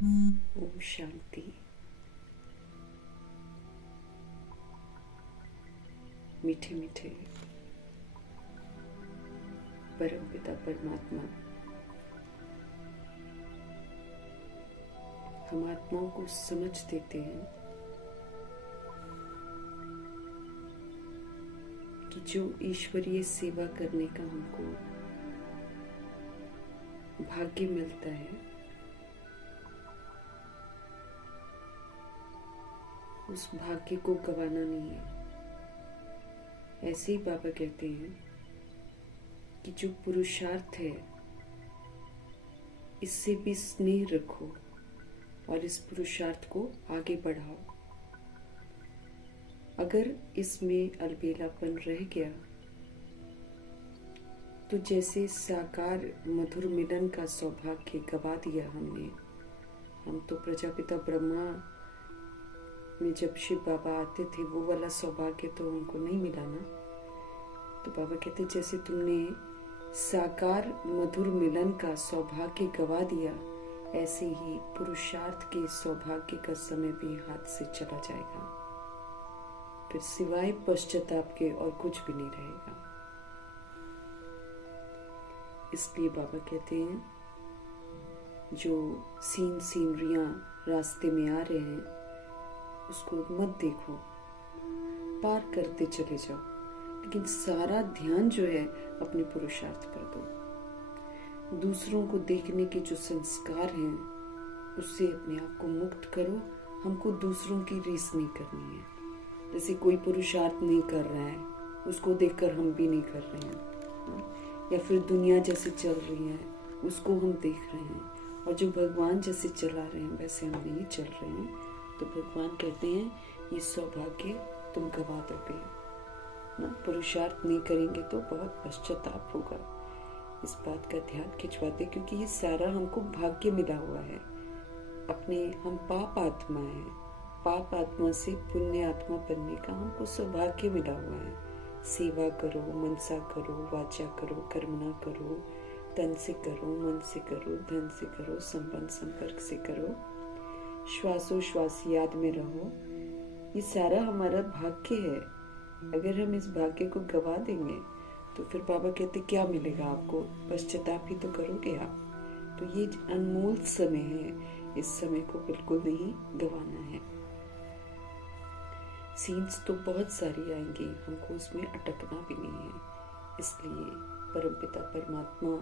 ओम शांति। मीठे मीठे परमपिता परमात्मा हम आत्माओं को समझ देते हैं कि जो ईश्वरीय सेवा करने का हमको भाग्य मिलता है, उस भाग्य को गंवाना नहीं है। ऐसे ही बाबा कहते हैं कि जो पुरुषार्थ है, इससे भी स्नेह रखो और इस पुरुषार्थ को आगे बढ़ाओ। अगर इसमें अलबेलापन रह गया तो जैसे साकार मधुर मिलन का सौभाग्य गवा दिया हमने। हम तो प्रजापिता ब्रह्मा में जब शिव बाबा आते थे, वो वाला सौभाग्य तो हमको नहीं मिला ना। तो बाबा कहते जैसे तुमने साकार मधुर मिलन का सौभाग्य गवा दिया, ऐसे ही पुरुषार्थ के सौभाग्य का समय भी हाथ से चला जाएगा। फिर सिवाय पश्चाताप के और कुछ भी नहीं रहेगा। इसलिए बाबा कहते हैं जो सीनरियां रास्ते में आ रहे हैं उसको मत देखो, पार करते चले जाओ, लेकिन सारा ध्यान जो है अपने पुरुषार्थ पर दो। दूसरों को देखने के जो संस्कार हैं उससे अपने आप को मुक्त करो। हमको दूसरों की रीस नहीं करनी है। जैसे कोई पुरुषार्थ नहीं कर रहा है, उसको देखकर हम भी नहीं कर रहे हैं, या फिर दुनिया जैसे चल रही है उसको हम देख रहे हैं, और जो भगवान जैसे चला रहे हैं वैसे हम नहीं चल रहे हैं। तो भगवान कहते हैं ये सौभाग्य तुम गवा दोगे ना। पुरुषार्थ नहीं करेंगे तो बहुत पश्चाताप होगा। इस बात का ध्यान खिंचवाते, क्योंकि ये सारा हमको भाग्य मिला हुआ है। अपने हम पाप आत्मा है, पाप आत्मा से पुण्य आत्मा बनने का हमको सौभाग्य मिला हुआ है। सेवा करो, मनसा करो, वाचा करो, कर्मणा करो, तन से करो, मन से करो, धन से करो, संबंध संपर्क से करो, श्वासोश्वास याद में रहो। ये सारा हमारा भाग्य है। अगर हम इस भाग्य को गवा देंगे तो फिर बाबा कहते क्या मिलेगा आपको? पश्चाताप ही तो करोगे आप। तो ये अनमोल समय है, इस समय को बिल्कुल नहीं गवाना है। सीन्स तो बहुत सारी आएंगी, हमको उसमें अटकना भी नहीं है। इसलिए परमपिता परमात्मा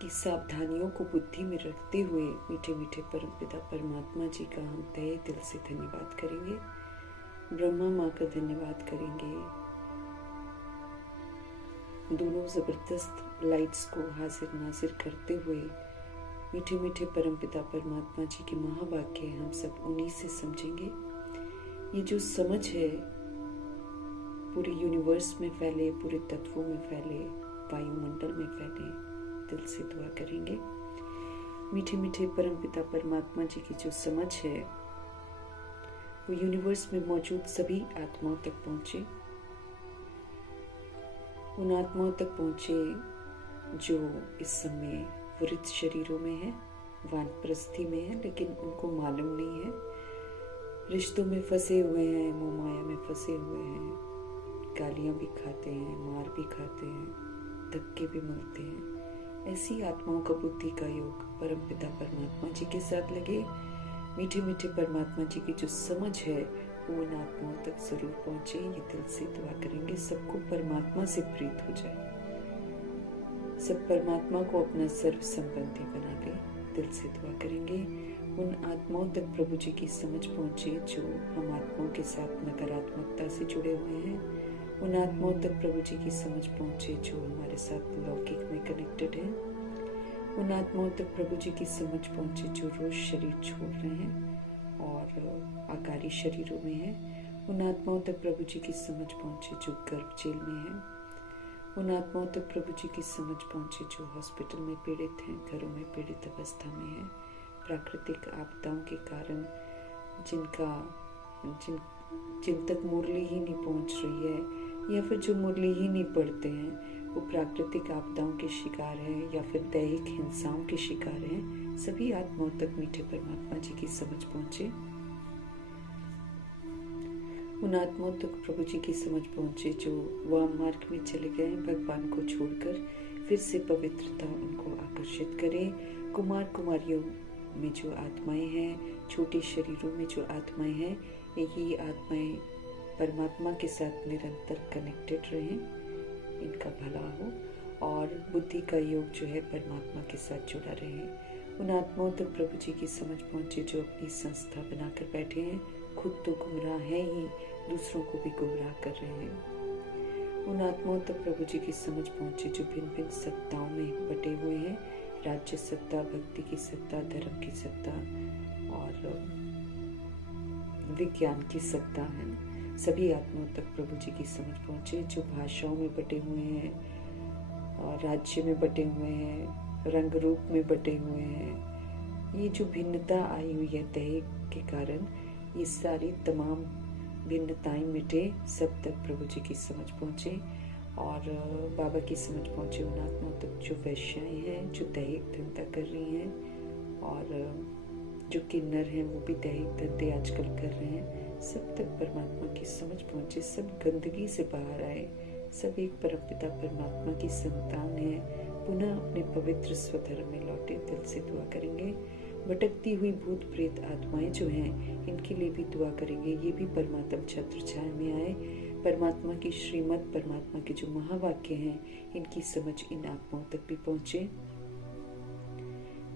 की सावधानियों को बुद्धि में रखते हुए मीठे मीठे परमपिता परमात्मा जी का हम तहे दिल से धन्यवाद करेंगे। ब्रह्मा माँ का धन्यवाद करेंगे। दोनों जबरदस्त लाइट्स को हाजिर नाजिर करते हुए मीठे मीठे परमपिता परमात्मा जी के महावाक्य हम सब उन्हीं से समझेंगे। ये जो समझ है पूरे यूनिवर्स में फैले, पूरे तत्वों में फैले, वायुमंडल में फैले। दिल से दुआ करेंगे मीठे मीठे परमपिता परमात्मा जी की जो समझ है वो यूनिवर्स में मौजूद सभी आत्माओं तक पहुंचे। उन आत्माओं तक पहुंचे जो इस समय वृद्ध शरीरों में है, वानप्रस्थी में है, लेकिन उनको मालूम नहीं है। रिश्तों में फंसे हुए हैं, मोह माया में फंसे हुए हैं, गालियां भी खाते हैं, मार भी खाते हैं, धक्के भी मिलते हैं। ऐसी आत्माओं का बुद्धि का योग परमपिता परमात्मा जी के साथ लगे। मीठे मीठे परमात्मा जी की जो समझ है वो उन आत्माओं तक जरूर पहुंचे। ये दिल से दुआ करेंगे सबको परमात्मा से प्रीत हो जाए, सब परमात्मा को अपना सर्व संबंधी बना ले। दिल से दुआ करेंगे उन आत्माओं तक प्रभु जी की समझ पहुंचे जो हम आत्माओं के साथ नकारात्मकता से जुड़े हुए हैं। उन आत्माओं तक प्रभु जी की समझ पहुंचे जो हमारे साथ लौकिक में कनेक्टेड है। उन आत्माओं तक प्रभु जी की समझ पहुंचे जो रोज शरीर छोड़ रहे हैं और आकारी शरीरों में है। उन आत्माओं तक प्रभु जी की समझ पहुंचे जो गर्भ जेल में है। उन आत्माओं तक प्रभु जी की समझ पहुंचे जो हॉस्पिटल में पीड़ित हैं, घरों में पीड़ित अवस्था में है। प्राकृतिक आपदाओं के कारण जिन तक मुरली ही नहीं पहुंच रही है, या फिर जो मुरली ही नहीं पढ़ते हैं, वो प्राकृतिक आपदाओं के शिकार है या फिर दैहिक हिंसाओं के शिकार हैं, सभी आत्माओं तक मीठे परमात्मा जी की समझ पहुंचे। उन आत्माओं तक प्रभु जी की समझ पहुंचे जो वाम मार्ग में चले गए, भगवान को छोड़कर फिर से पवित्रता उनको आकर्षित करे। कुमार कुमारियों में जो आत्माएं हैं, छोटे शरीरों में जो आत्माएं हैं, यही आत्माएं परमात्मा के साथ निरंतर कनेक्टेड रहें, इनका भला हो और बुद्धि का योग जो है परमात्मा के साथ जुड़ा रहे। उन आत्माओं तक प्रभु जी की समझ पहुंचे जो अपनी संस्था बनाकर बैठे हैं, खुद तो गुमराह हैं ही, दूसरों को भी गुमराह कर रहे हैं। उन आत्माओं तक प्रभु जी की समझ पहुंचे जो भिन्न भिन्न सत्ताओं में बटे हुए हैं, राज्य सत्ता, भक्ति की सत्ता, धर्म की सत्ता और विज्ञान की सत्ता है। सभी आत्माओं तक प्रभु जी की समझ पहुंचे जो भाषाओं में बटे हुए हैं, राज्य में बटे हुए हैं, रंग रूप में बटे हुए हैं। ये जो भिन्नता आई हुई है दैहिक के कारण, ये सारी तमाम भिन्नताएं मिटे, सब तक प्रभु जी की समझ पहुंचे और बाबा की समझ पहुंचे। उन आत्माओं तक जो वैश्याएं हैं, जो दैहिक धंधा कर रही हैं और जो किन्नर हैं वो भी दैहिक धंधे आजकल कर रहे हैं, सब तक परमात्मा की समझ पहुंचे। सब गंदगी से बाहर आए, सब एक परमपिता परमात्मा की संतान है, पुनः अपने पवित्र स्वधर्म में लौटे। दिल से दुआ करेंगे। भटकती हुई भूत प्रेत आत्माएं जो हैं, इनके लिए भी दुआ करेंगे, ये भी परमात्मा छत्र छाया में आए। परमात्मा की श्रीमत, परमात्मा के जो महावाक्य हैं, इनकी समझ इन आत्माओं तक भी पहुंचे।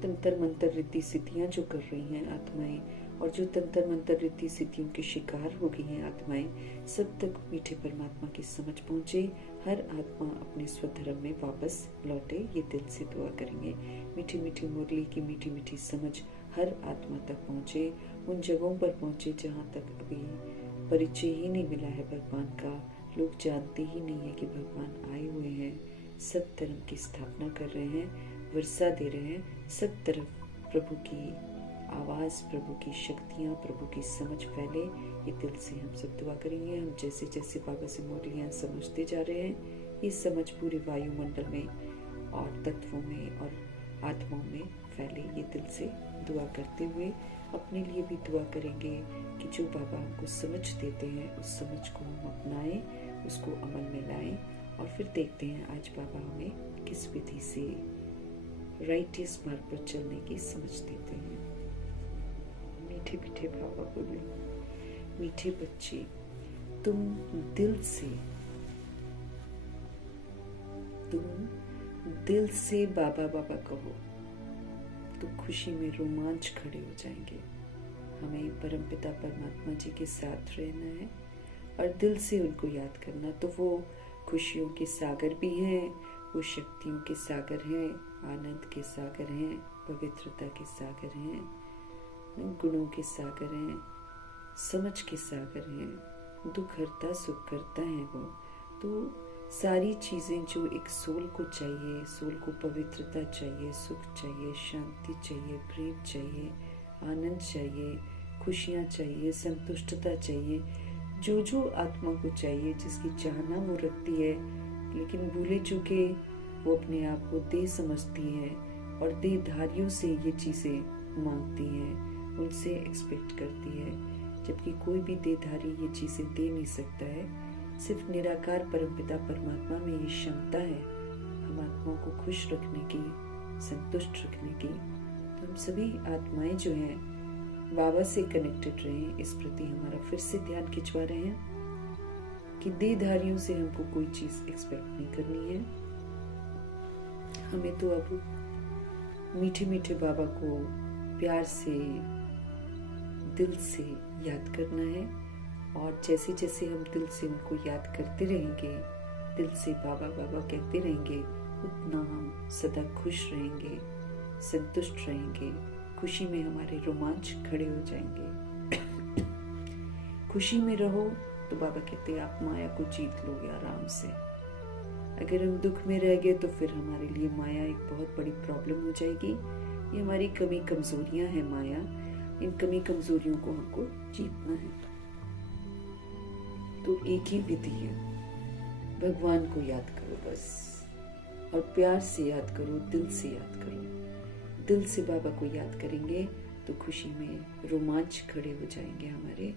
तंत्र मंत्र रिद्धि सिद्धियां जो कर रही हैं आत्माएं और जो तंत्र मंत्र रिद्धि सिद्धियों के शिकार हो गई हैं आत्माएं, सब तक मीठे परमात्मा की समझ पहुंचे। हर आत्मा अपने स्वधर्म में वापस लौटे, ये दिल से दुआ करेंगे। मीठी मीठी मुरली की मीठी मीठी समझ हर आत्मा तक पहुंचे, उन जगहों पर पहुंचे जहाँ तक अभी परिचय ही नहीं मिला है भगवान का, लोग जानते ही नहीं है कि भगवान आए हुए हैं, सब धर्म की स्थापना कर रहे हैं, वर्षा दे रहे हैं, सब तरफ प्रभु की आवाज़, प्रभु की शक्तियाँ, प्रभु की समझ फैले। ये दिल से हम सब दुआ करेंगे। हम जैसे जैसे बाबा से मुरलियाँ समझते जा रहे हैं, ये समझ पूरे वायुमंडल में और तत्वों में और आत्माओं में फैले। ये दिल से दुआ करते हुए अपने लिए भी दुआ करेंगे कि जो बाबा हमको समझ देते हैं, उस समझ को हम अपनाएं, उसको अमल में लाएं और फिर देखते हैं आज बाबा हमें किस विधि से राइटियस मार्ग पर चलने की समझ देते हैं। मीठे मीठे बाबा बोले, मीठे बच्चे, तुम दिल से बाबा बाबा कहो तो खुशी में रोमांच खड़े हो जाएंगे। हमें परमपिता परमात्मा जी के साथ रहना है और दिल से उनको याद करना, तो वो खुशियों के सागर भी हैं, वो शक्तियों के सागर हैं, आनंद के सागर हैं, पवित्रता के सागर हैं, गुणों के सागर हैं, समझ के सागर हैं, दुख हरता सुख करता है वो। तो सारी चीज़ें जो एक सोल को चाहिए, सोल को पवित्रता चाहिए, सुख चाहिए, शांति चाहिए, प्रेम चाहिए, आनंद चाहिए, खुशियाँ चाहिए, संतुष्टता चाहिए, जो जो आत्मा को चाहिए, जिसकी चाहना वो रखती है, लेकिन भूले चुके वो अपने आप को दे समझती है और देधारियों से ये चीज़ें मांगती हैं, उनसे एक्सपेक्ट करती है, जबकि कोई भी देधारी ये चीज़ें दे नहीं सकता है। सिर्फ निराकार परमपिता परमात्मा में ये क्षमता है हम आत्माओं को खुश रखने की, संतुष्ट रखने की। तो हम सभी आत्माएं जो हैं बाबा से कनेक्टेड रहें, इस प्रति हमारा फिर से ध्यान खिंचवा रहे हैं कि देहधारियों से हमको कोई चीज एक्सपेक्ट नहीं करनी है। हमें तो अब मीठे मीठे बाबा को प्यार से, दिल से याद करना है और जैसे जैसे हम दिल से उनको याद करते रहेंगे, दिल से बाबा बाबा कहते रहेंगे, उतना हम सदा खुश रहेंगे, संतुष्ट रहेंगे, खुशी में हमारे रोमांच खड़े हो जाएंगे। खुशी में रहो तो बाबा कहते हैं आप माया को जीत लोगे आराम से। अगर हम दुख में रह गए तो फिर हमारे लिए माया एक बहुत बड़ी प्रॉब्लम हो जाएगी। ये हमारी कमी कमजोरियां हैं माया, इन कमी कमजोरियों को हमको जीतना है। तो एक ही विधि है, भगवान को याद करो बस। और प्यार से याद करो, दिल से याद करो। दिल से बाबा को याद करेंगे तो खुशी में रोमांच खड़े हो जाएंगे हमारे,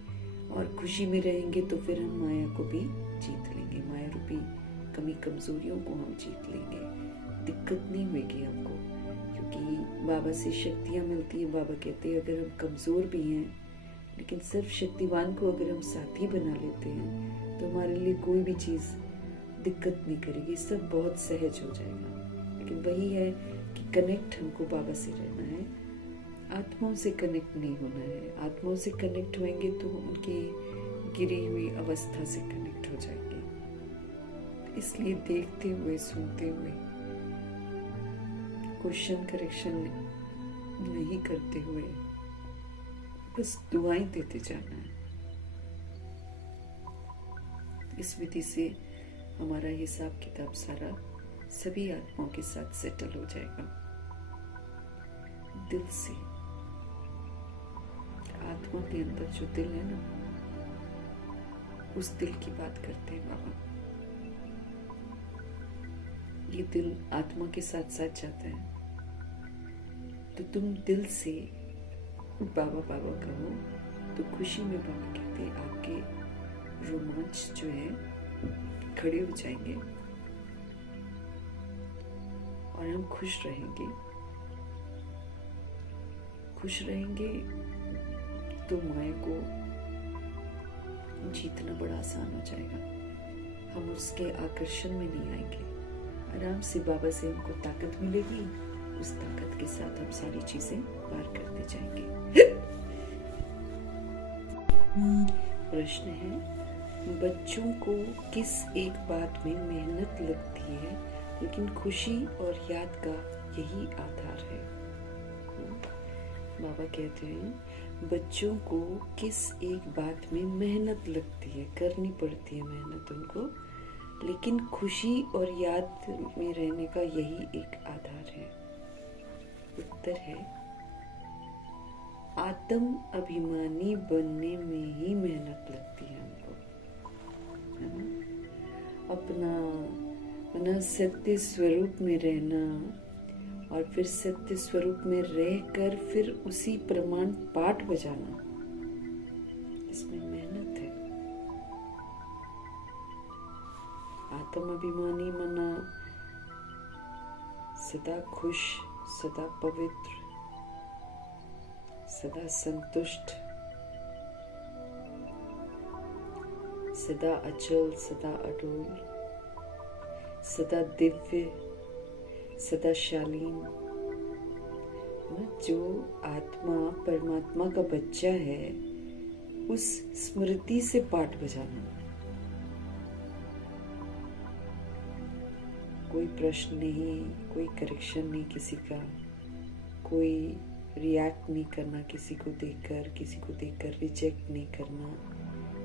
और खुशी में रहेंगे तो फिर हम माया को भी जीत लेंगे। माया रूपी कमी कमजोरियों को हम जीत लेंगे। दिक्कत नहीं होगी हमको, क्योंकि बाबा से शक्तियाँ मिलती हैं। बाबा कहते हैं अगर हम कमजोर भी हैं, लेकिन सिर्फ शक्तिवान को अगर हम साथी बना लेते हैं तो हमारे लिए कोई भी चीज़ दिक्कत नहीं करेगी, सब बहुत सहज हो जाएगा। लेकिन वही है कि कनेक्ट हमको बाबा से रहना है, आत्माओं से कनेक्ट नहीं होना है। आत्माओं से कनेक्ट होंगे तो उनकी गिरी हुई अवस्था से कनेक्ट हो जाएंगे। इसलिए देखते हुए, सुनते हुए, क्वेश्चन करेक्शन नहीं करते हुए बस दुआएं देते जाना है। इस विधि से हमारा हिसाब किताब सारा सभी आत्माओं के साथ सेटल हो जाएगा। दिल से, आत्मा के अंदर जो दिल है ना, उस दिल की बात करते हैं बाबा। ये दिल आत्मा के साथ साथ जाता है, तो तुम दिल से बाबा बाबा कहो तो खुशी में बाबा कहते हैं आपके रोमांच जो है खड़े हो जाएंगे और हम खुश रहेंगे। खुश रहेंगे तो माया को जीतना बड़ा आसान हो जाएगा। हम उसके आकर्षण में नहीं आएंगे। आराम से बाबा से हमको ताकत मिलेगी, उस ताकत के साथ हम सारी चीजें पार करते जाएंगे। प्रश्न है, बच्चों को किस एक बात में मेहनत लगती है लेकिन खुशी और याद का यही आधार है? बाबा कहते हैं बच्चों को किस एक बात में मेहनत लगती है, करनी पड़ती है मेहनत उनको, लेकिन खुशी और याद में रहने का यही एक आधार है। उत्तर है आत्म अभिमानी बनने में ही मेहनत लगती है हमको, है ना? अपना सत्य स्वरूप में रहना और फिर सत्य स्वरूप में रहकर फिर उसी प्रमाण पाठ बजाना, इसमें मेहनत है। आत्म अभिमानी मना सदा खुश, सदा पवित्र, सदा संतुष्ट, सदा अचल, सदा अटूट, सदा दिव्य, सदा शालीन। जो आत्मा परमात्मा का बच्चा है, उस स्मृति से पाठ बजाना। कोई प्रश्न नहीं, कोई करेक्शन नहीं किसी का, कोई रिएक्ट नहीं करना किसी को देखकर रिजेक्ट नहीं करना,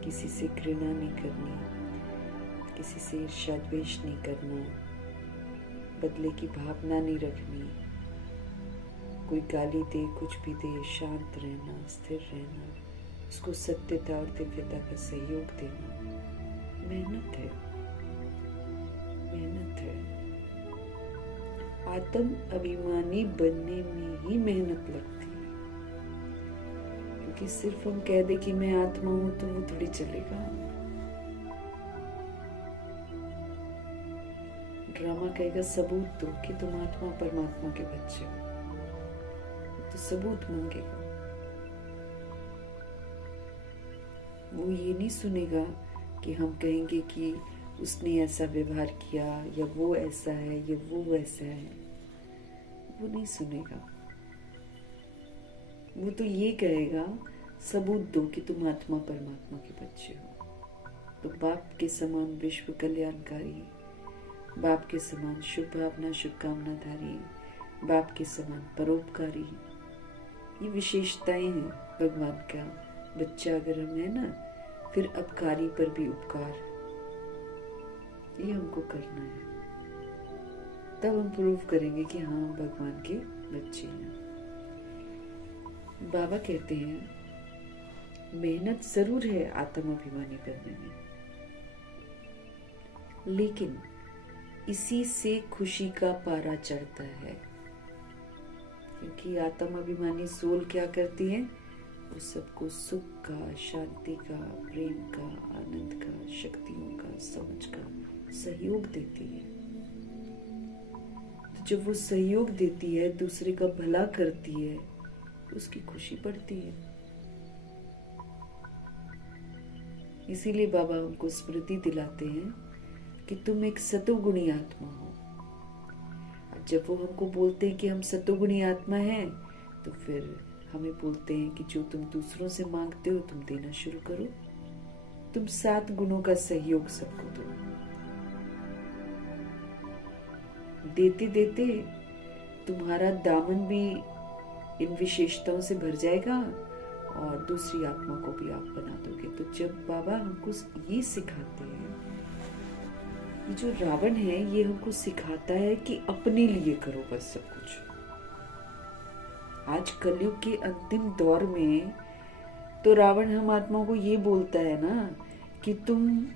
किसी से घृणा नहीं करनी, किसी से ईर्ष्या द्वेष नहीं करना, बदले की भावना नहीं रखनी, कोई गाली दे कुछ भी दे शांत रहना, स्थिर रहना, उसको सत्यता और दिव्यता का सहयोग देना। मेहनत है, मेहनत है। आत्म अभिमानी बनने में ही मेहनत लगती है, क्योंकि सिर्फ हम कह दे कि मैं आत्मा हूं तो वो थोड़ी चलेगा। ड्रामा कहेगा सबूत दो कि तुम आत्मा परमात्मा के बच्चे हो, तो सबूत मांगेगा। वो ये नहीं सुनेगा कि हम कहेंगे कि उसने ऐसा व्यवहार किया या वो ऐसा है या वो वैसा है, वो नहीं सुनेगा। वो तो ये कहेगा सबूत दो कि तुम आत्मा परमात्मा के बच्चे हो। तो बाप के समान विश्व कल्याणकारी, बाप के समान शुभ भावना शुभकामनाधारी, बाप के समान परोपकारी, ये विशेषताएं हैं भगवान का बच्चा अगर हम है ना, फिर अपकारी पर भी उपकार, ये हमको करना है। तब हम प्रूव करेंगे कि हाँ हम भगवान के बच्चे हैं। बाबा कहते हैं मेहनत जरूर है आत्म अभिमानी बनने में, लेकिन इसी से खुशी का पारा चढ़ता है। क्योंकि आत्म अभिमानी सोल क्या करती है, वो सबको सुख का, शांति का, प्रेम का, आनंद का, शक्तियों का, समझ का सहयोग देती है। तो जब वो सहयोग देती है, दूसरे का भला करती है, तो उसकी खुशी बढ़ती है। इसीलिए बाबा हमको स्मृति दिलाते हैं कि तुम एक सतोगुणी आत्मा हो। जब वो हमको बोलते हैं कि हम सतोगुणी आत्मा हैं, तो फिर हमें बोलते हैं कि जो तुम दूसरों से मांगते हो तुम देना शुरू करो। तुम 7 गुणों का सहयोग सबको दो। देते देते तुम्हारा दामन भी इन विशेषताओं से भर जाएगा और दूसरी आत्मा को भी आप बना दोगे। तो जब बाबा हमको ये सिखाते हैं, ये जो रावण है ये हमको सिखाता है कि अपने लिए करो बस सब कुछ। आज कलयुग के अंतिम दौर में तो रावण हम आत्माओं को ये बोलता है ना कि तुम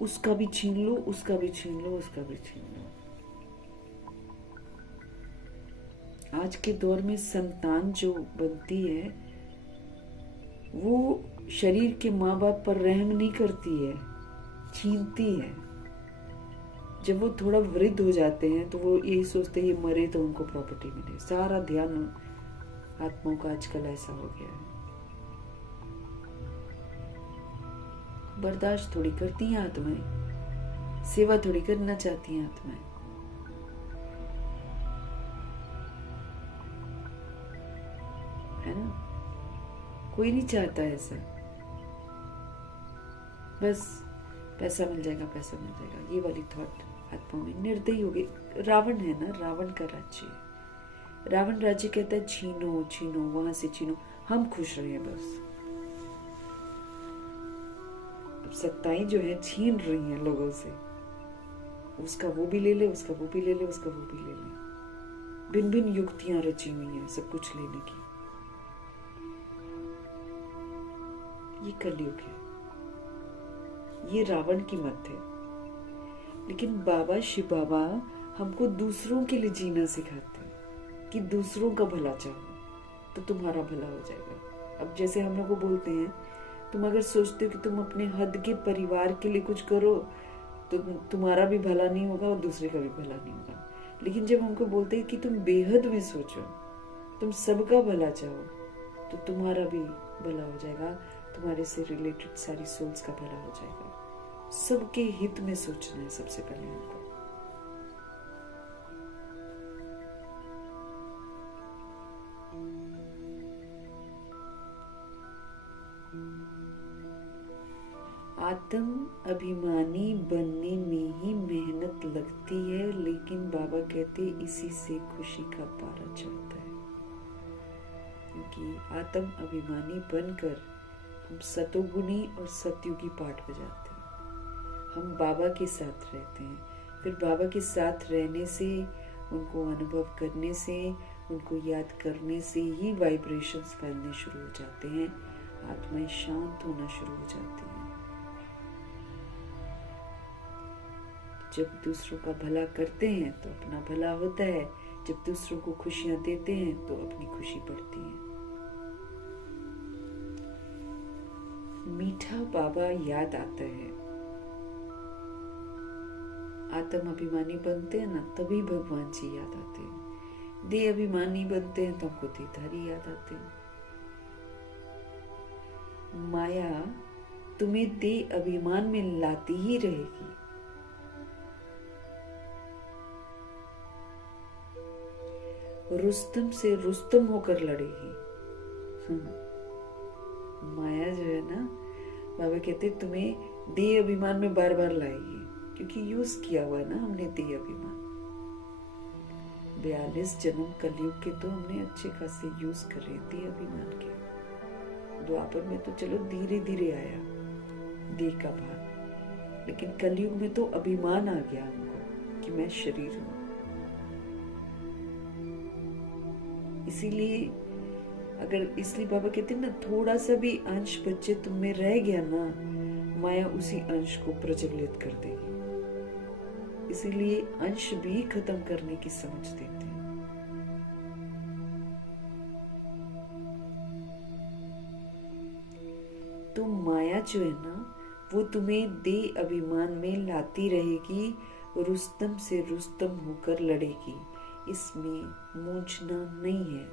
उसका भी छीन लो, उसका भी छीन लो, उसका भी छीन लो। आज के दौर में संतान जो बनती है वो शरीर के माँ बाप पर रहम नहीं करती है, छीनती है। जब वो थोड़ा वृद्ध हो जाते हैं तो वो यही सोचते हैं ये मरे तो उनको प्रॉपर्टी मिले। सारा ध्यान आत्माओं का आजकल ऐसा हो गया है। बर्दाश्त थोड़ी करती हैं आत्माएं, सेवा थोड़ी करना चाहती हैं आत्माएं। है ना? कोई नहीं चाहता ऐसा। बस पैसा मिल जाएगा, पैसा मिल जाएगा, ये वाली थॉट आत्माओं में निर्दयी हो गई। रावण है ना, रावण का राज्य है। रावण राज्य कहता है छीनो छीनो, वहां से छीनो, हम खुश रहे बस। अब सत्ताएं जो है छीन रही हैं लोगों से, उसका वो भी ले ले, उसका वो भी ले ले, उसका वो भी ले ले। भिन्न भिन्न युक्तियां रची हुई हैं सब कुछ लेने की। ये कलयुग है, ये रावण की मत है। लेकिन बाबा शिव बाबा हमको दूसरों के लिए जीना सिखाते हैं कि दूसरों का भला चाहो तो तुम्हारा भला हो जाएगा। अब जैसे हम लोग को बोलते हैं, तुम अगर सोचते हो कि तुम अपने हद के परिवार के लिए कुछ करो तो तुम्हारा भी भला नहीं होगा और दूसरे का भी भला नहीं होगा। लेकिन जब हमको बोलते हैं कि तुम बेहद में सोचो, तुम सबका भला चाहो, तो तुम्हारा भी भला हो जाएगा, तुम्हारे से रिलेटेड सारी सोल्स का भला हो जाएगा। सबके हित में सोचना है सबसे पहले हमको। आत्म अभिमानी बनने में ही मेहनत लगती है, लेकिन बाबा कहते इसी से खुशी का पारा चढ़ता है। क्योंकि आत्म अभिमानी बनकर हम सतोगुणी और सतयुगी पाठ बजाते हैं। हम बाबा के साथ रहते हैं, फिर बाबा के साथ रहने से, उनको अनुभव करने से, उनको याद करने से ही वाइब्रेशंस फैलने शुरू हो जाते हैं, आत्माएं शांत होना शुरू हो जाती हैं। जब दूसरों का भला करते हैं तो अपना भला होता है, जब दूसरों को खुशियां देते हैं तो अपनी खुशी बढ़ती है। मीठा बाबा याद आता है। आत्म अभिमानी बनते हैं ना, तभी भगवान जी याद आते हैं। देह अभिमानी बनते हैं तो हमको देहधारी याद आते हैं। माया तुम्हें देह अभिमान में लाती ही रहेगी। रुस्तम से रुस्तम होकर लड़ेगी। माया जो है ना, बाबा कहते तुम्हें देह अभिमान में बार बार लाएगी, क्योंकि यूज किया हुआ ना हमने देह अभिमान। 42 जन्म कलयुग के तो हमने अच्छे खासे यूज कर रहे देह अभिमान के। द्वापर में तो चलो धीरे धीरे आया देह का भाग, लेकिन कलयुग में तो अभिमान आ गया हमको कि मैं शरीर हूं। इसलिए बाबा कहते हैं ना, थोड़ा सा भी अंश बच्चे तुम में रह गया ना, माया उसी अंश को प्रज्वलित कर देगी। इसीलिए अंश भी खत्म करने की समझ देते हैं। तो माया जो है ना, वो तुम्हें दे अभिमान में लाती रहेगी, रुस्तम से रुस्तम होकर लड़ेगी। इसमें मूंझना नहीं है।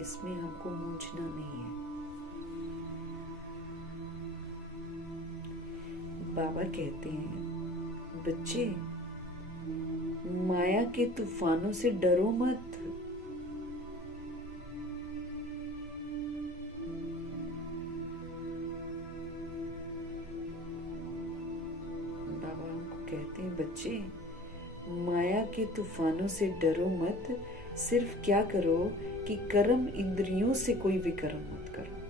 इसमें हमको मूंझना नहीं है। बाबा कहते हैं, बच्चे माया के तूफानों से डरो मत। बाबा हमको कहते हैं, बच्चे माया के तूफानों से डरो मत। सिर्फ क्या करो कि कर्म इंद्रियों से कोई भी कर्म मत करो।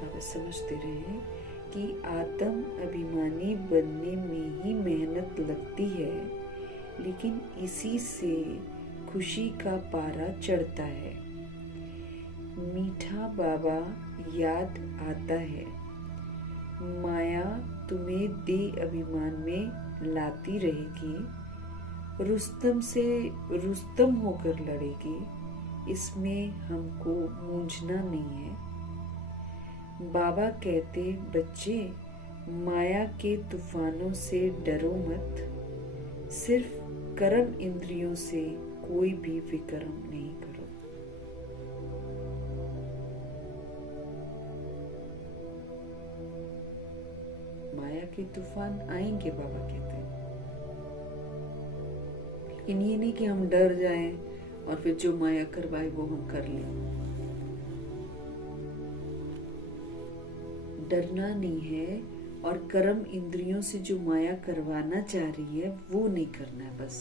बाबा समझते रहे कि आत्म अभिमानी बनने में ही मेहनत लगती है, लेकिन इसी से खुशी का पारा चढ़ता है। मीठा बाबा याद आता है। माया तुम्हें दे अभिमान में लाती रहेगी, रुस्तम से रुस्तम होकर लड़ेगी। इसमें हमको मूंझना नहीं है। बाबा कहते, बच्चे माया के तूफानों से डरो मत। सिर्फ कर्म इंद्रियों से कोई भी विकर्म नहीं करो। माया के तूफान आएंगे, बाबा कहते हैं, लेकिन ये नहीं कि हम डर जाएं और फिर जो माया करवाए वो हम कर लें। डरना नहीं है, और कर्म इंद्रियों से जो माया करवाना चाह रही है वो नहीं करना है। बस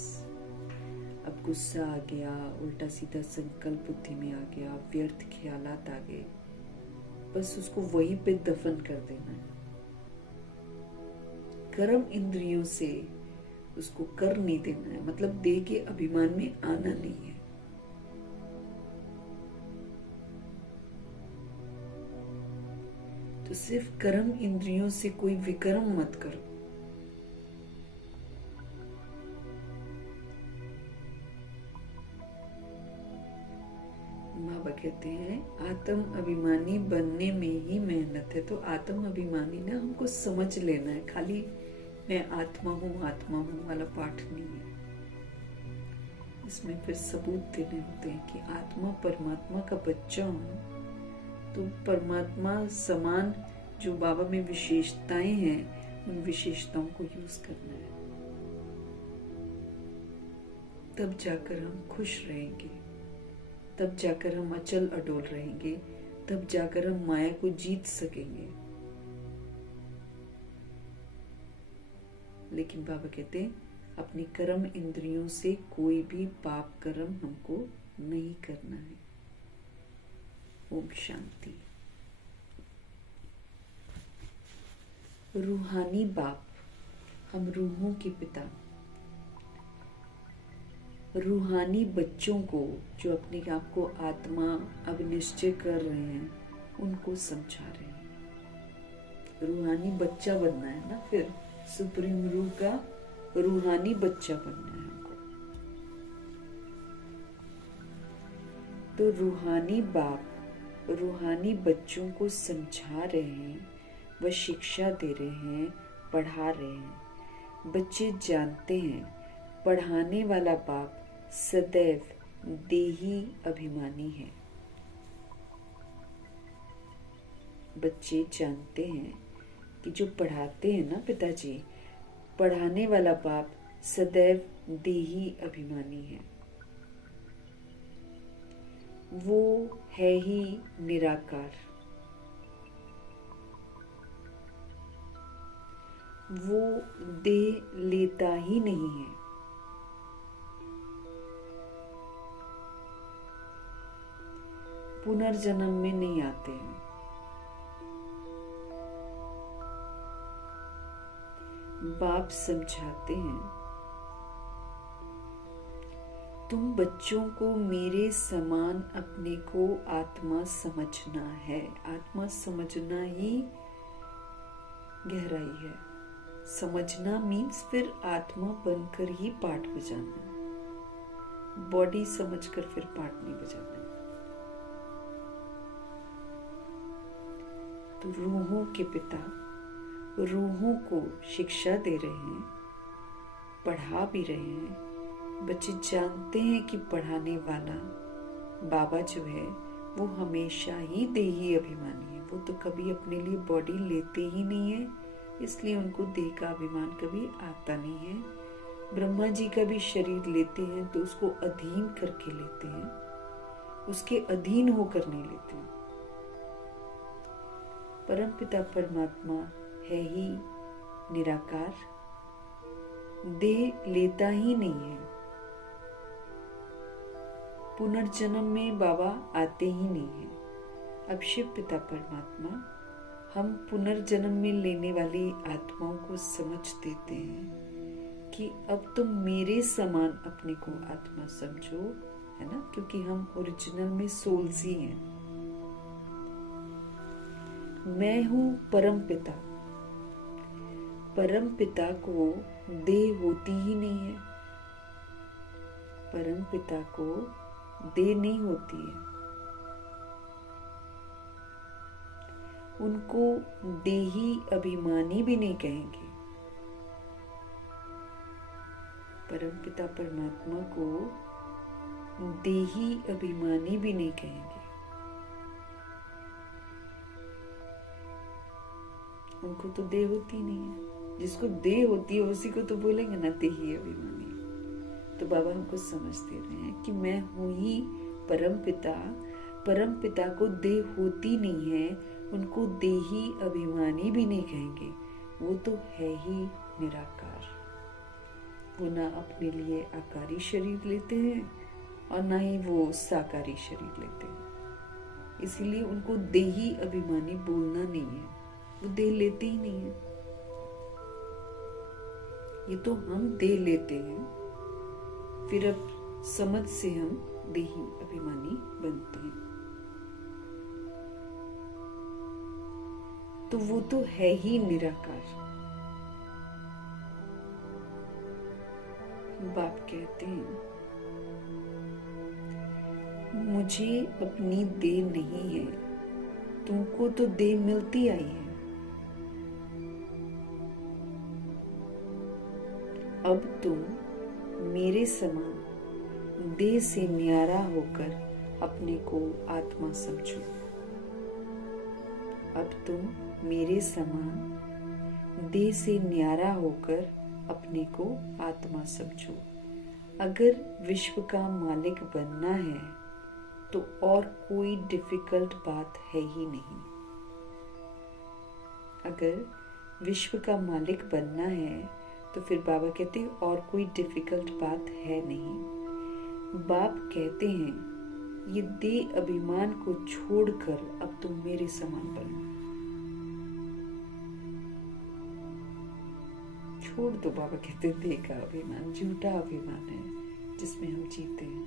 अब गुस्सा आ गया, उल्टा सीधा संकल्प बुद्धि में आ गया, व्यर्थ ख्यालात आ गए, बस उसको वहीं पे दफन कर देना है। कर्म इंद्रियों से उसको कर नहीं देना है, मतलब दे के अभिमान में आना नहीं है। तो सिर्फ कर्म इंद्रियों से कोई विकर्म मत करो। बाबा कहते हैं, आत्म अभिमानी बनने में ही मेहनत है। तो आत्म अभिमानी ना हमको समझ लेना है, खाली मैं आत्मा हूँ वाला पाठ नहीं है। इसमें फिर सबूत देने होते हैं कि आत्मा परमात्मा का बच्चा हूँ, तो परमात्मा समान जो बाबा में विशेषताएं हैं, उन विशेषताओं को यूज करना है। तब जाकर हम खुश रहेंगे, तब जाकर हम अचल अडोल रहेंगे, तब जाकर हम माया को जीत सकेंगे। लेकिन बाबा कहते हैं, अपनी कर्म इंद्रियों से कोई भी पाप कर्म हमको नहीं करना है। ओम शांति। रूहानी बाप, हम रूहों के पिता, रूहानी बच्चों को जो अपने आप को आत्मा अब निश्चय कर रहे हैं, उनको समझा रहे हैं। रूहानी बच्चा बनना है ना, फिर सुप्रीम रूह का रूहानी बच्चा बनना है हमको। तो रूहानी बाप रूहानी बच्चों को समझा रहे हैं, वह शिक्षा दे रहे हैं, पढ़ा रहे हैं। बच्चे जानते हैं, पढ़ाने वाला बाप सदैव देही अभिमानी है। बच्चे जानते हैं कि जो पढ़ाते हैं ना पिताजी, पढ़ाने वाला बाप सदैव देही अभिमानी है। वो है ही निराकार, वो देह लेता ही नहीं है। पुनर्जन्म में नहीं आते हैं। बाप समझाते हैं तुम बच्चों को मेरे समान अपने को आत्मा समझना है। आत्मा समझना ही गहराई है। समझना मीन्स फिर आत्मा बनकर ही पाठ बजाना। बॉडी समझकर फिर पाठ नहीं बजाना। तो रूहों के पिता रूहों को शिक्षा दे रहे हैं, पढ़ा भी रहे हैं। बच्चे जानते हैं कि पढ़ाने वाला बाबा जो है वो हमेशा ही देही अभिमानी है। वो तो कभी अपने लिए बॉडी लेते ही नहीं है, इसलिए उनको देह का अभिमान कभी आता नहीं है। ब्रह्मा जी का भी शरीर लेते हैं तो उसको अधीन करके लेते हैं, उसके अधीन होकर नहीं लेते हैं। परमपिता परमात्मा है ही निराकार, देह लेता ही नहीं है। पुनर्जन्म में बाबा आते ही नहीं है। अब शिव पिता परमात्मा हम पुनर्जन्म में लेने वाली आत्माओं को समझ देते हैं कि अब तुम मेरे समान अपने को आत्मा समझो, है ना, क्योंकि हम ओरिजिनल में सोल्स ही हैं। मैं हूं परम पिता। परम पिता को देह होती ही नहीं है। परम पिता को देह नहीं होती है। उनको देही अभिमानी भी नहीं कहेंगे। परम पिता परमात्मा को देही अभिमानी भी नहीं कहेंगे। उनको तो देह होती नहीं है। जिसको देह होती है उसी को तो बोलेंगे ना देही अभिमानी। तो बाबा हमको समझ दे रहे हैं कि मैं हूं ही परम पिता। परम पिता को देह होती नहीं है, उनको देही अभिमानी भी नहीं कहेंगे। वो तो है ही निराकार। वो ना अपने लिए आकारी शरीर लेते हैं और ना ही वो साकारी शरीर लेते हैं। इसीलिए उनको देही अभिमानी बोलना नहीं है। वो देह लेते ही नहीं है। ये तो हम देह लेते हैं, फिर अब समझ से हम देही अभिमानी बनते हैं। तो वो तो है ही निराकार। बाप कहते हैं मुझे अपनी देह नहीं है, तुमको तो देह मिलती आई है। अब तुम मेरे समान देह से न्यारा होकर अपने को आत्मा समझो। अब तुम मेरे समान देह से न्यारा होकर अपने को आत्मा समझो। अगर विश्व का मालिक बनना है तो और कोई डिफिकल्ट बात है ही नहीं। अगर विश्व का मालिक बनना है तो फिर बाबा कहते हैं और कोई डिफिकल्ट बात है नहीं। बाप कहते हैं ये देह अभिमान को छोड़कर अब तुम मेरे समान बनो। छोड़ दो, बाबा कहते हैं देह का अभिमान झूठा अभिमान है जिसमें हम जीते हैं।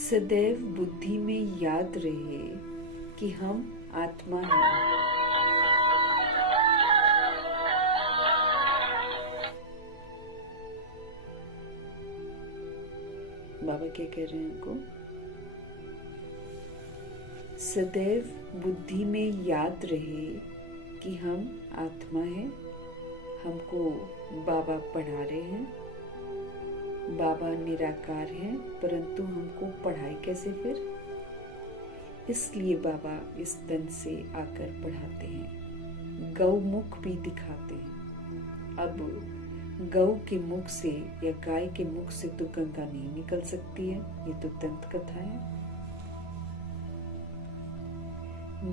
सदैव बुद्धि में याद रहे कि हम आत्मा हैं। बाबा क्या कह रहे हैं उनको? सदैव बुद्धि में याद रहे कि हम आत्मा हैं। हमको बाबा पढ़ा रहे हैं। बाबा निराकार हैं, परंतु हमको पढ़ाए कैसे फिर? इसलिए बाबा इस तन से आकर पढ़ाते हैं, गौमुख भी दिखाते हैं। अब गौ के मुख से या गाय के मुख से तो गंगा नहीं निकल सकती है, ये तो दंत कथा है।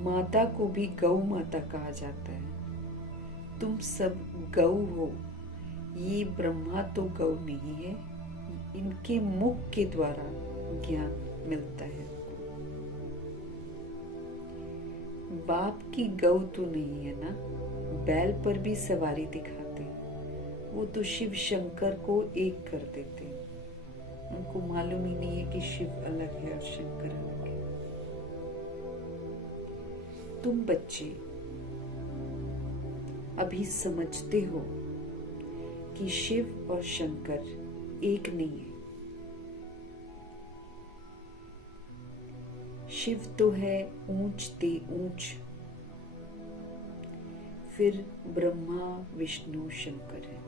माता को भी गौ माता कहा जाता है। तुम सब गौ हो। ये ब्रह्मा तो गौ नहीं है, इनके मुख के द्वारा ज्ञान मिलता है। बाप की गौ तो नहीं है ना। बैल पर भी सवारी दिखाते हैं। वो तो शिव शंकर को एक कर देते हैं। उनको मालूम ही नहीं है कि शिव अलग है और शंकर अलग है। तुम बच्चे अभी समझते हो कि शिव और शंकर एक नहीं है। शिव तो है ऊंच ते ऊंच, फिर ब्रह्मा विष्णु शंकर है।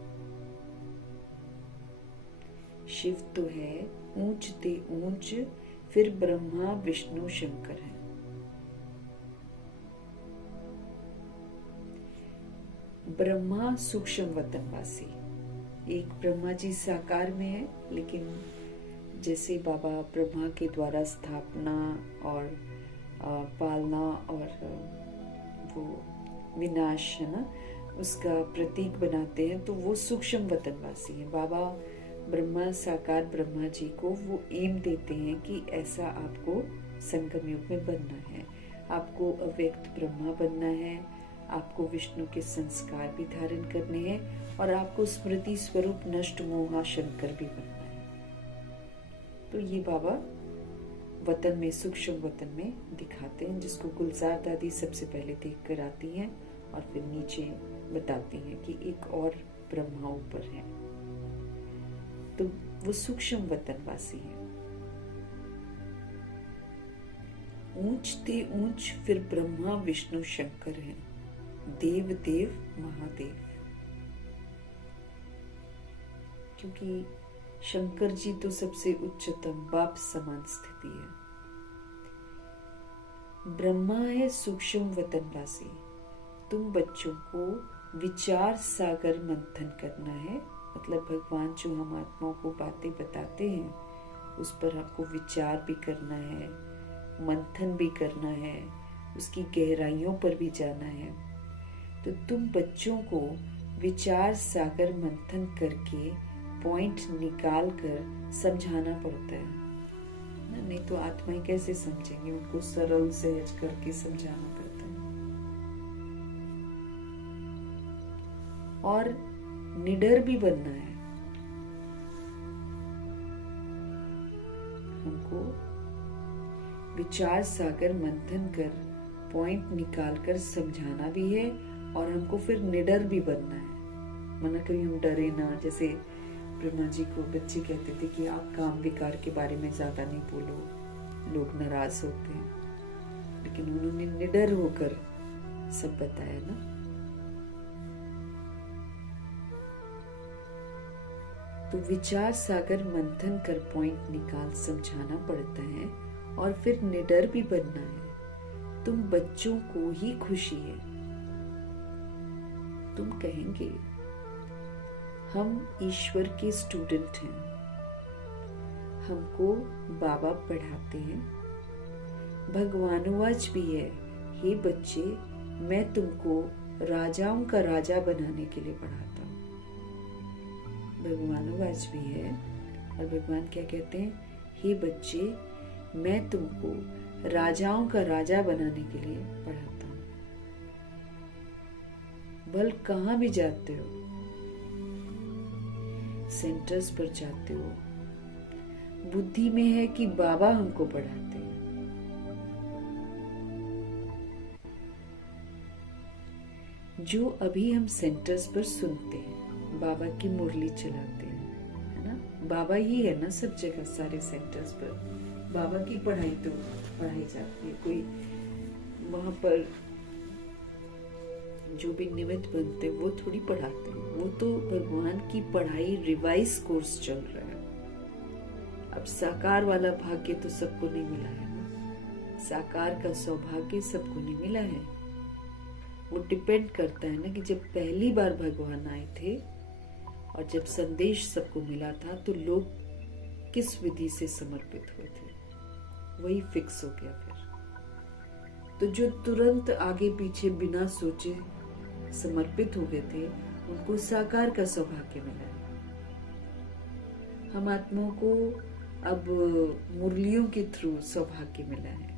शिव तो है ऊंच ते ऊंच, फिर ब्रह्मा विष्णु शंकर है। ब्रह्मा सूक्ष्म वतनवासी, एक ब्रह्मा जी साकार में है, लेकिन जैसे बाबा ब्रह्मा के द्वारा स्थापना और पालना और वो विनाश है ना, उसका प्रतीक बनाते हैं, तो वो सूक्ष्म वतनवासी है। बाबा ब्रह्मा साकार ब्रह्मा जी को वो एम देते हैं कि ऐसा आपको संगम युग में बनना है, आपको अव्यक्त ब्रह्मा बनना है, आपको विष्णु के संस्कार भी धारण करने हैं और आपको स्मृति स्वरूप नष्ट मोहा शंकर भी बनना है। तो ये बाबा वतन में, सूक्ष्म वतन में दिखाते हैं, जिसको गुलजार दादी सबसे पहले देख कर आती हैं और फिर नीचे बताती हैं कि एक और ब्रह्मा ऊपर है। तो वो सूक्ष्म वतनवासी है। ऊंच ते ऊंच, फिर ब्रह्मा विष्णु शंकर है, देव देव महादेव। क्योंकि शंकर जी तो सबसे उच्चतम बाप समान स्थिति है। ब्रह्मा है सूक्ष्म वतनवासी। तुम बच्चों को विचार सागर मंथन करना है, मतलब भगवान जो हम आत्माओं को बातें बताते हैं उस पर आपको विचार भी करना है, मंथन भी करना है, उसकी गहराइयों पर भी जाना है। तो तुम बच्चों को विचार सागर मंथन करके पॉइंट निकाल कर समझाना पड़ता है ना, नहीं तो आत्माएं कैसे समझेंगे, उनको सरल सहज करके समझाना पड़ता है। और निडर भी बनना है हमको, विचार सागर मंथन कर पॉइंट निकाल कर समझाना भी है और हमको फिर निडर भी बनना है। मना कहीं हम डरे ना, जैसे ब्रह्मा जी को बच्चे कहते थे कि आप काम विकार के बारे में ज्यादा नहीं बोलो, लोग नाराज होते हैं, लेकिन उन्होंने निडर होकर सब बताया ना। तो विचार सागर मंथन कर पॉइंट निकाल समझाना पड़ता है और फिर निडर भी बनना है। तुम बच्चों को ही खुशी है। तुम कहेंगे हम ईश्वर के स्टूडेंट हैं, हमको बाबा पढ़ाते हैं। भगवानुवाच भी है, हे बच्चे मैं तुमको राजाओं का राजा बनाने के लिए पढ़ाता हूँ। भगवानुवाच भी है और भगवान क्या कहते हैं, हे बच्चे मैं तुमको राजाओं का राजा बनाने के लिए पढ़ाता हूँ। बल कहाँ भी जाते हो, सेंटर्स पर जाते हो, बुद्धि में है कि बाबा हमको पढ़ाते हैं। जो अभी हम सेंटर्स पर सुनते हैं, बाबा की मुरली चलाते हैं, है ना, बाबा ही है ना सब जगह, सारे सेंटर्स पर बाबा की पढ़ाई तो पढ़ाई जाती है। कोई वहां पर जो भी निमित्त बनते हैं वो थोड़ी पढ़ाते हैं, वो तो भगवान की पढ़ाई रिवाइज कोर्स चल रहा है। अब साकार वाला भाग्य तो सबको नहीं मिला है ना, साकार का सौभाग्य सबको नहीं मिला है। वो डिपेंड करता है ना कि जब पहली बार भगवान आए थे और जब संदेश सबको मिला था तो लोग किस विधि से समर्पित हुए थे, वही फिक्स हो गया। फिर तो जो तुरंत आगे पीछे बिना सोचे समर्पित हो गए थे उनको साकार का सौभाग्य मिला है। हम आत्माओं को अब मुरलियों के थ्रू सौभाग्य मिला है।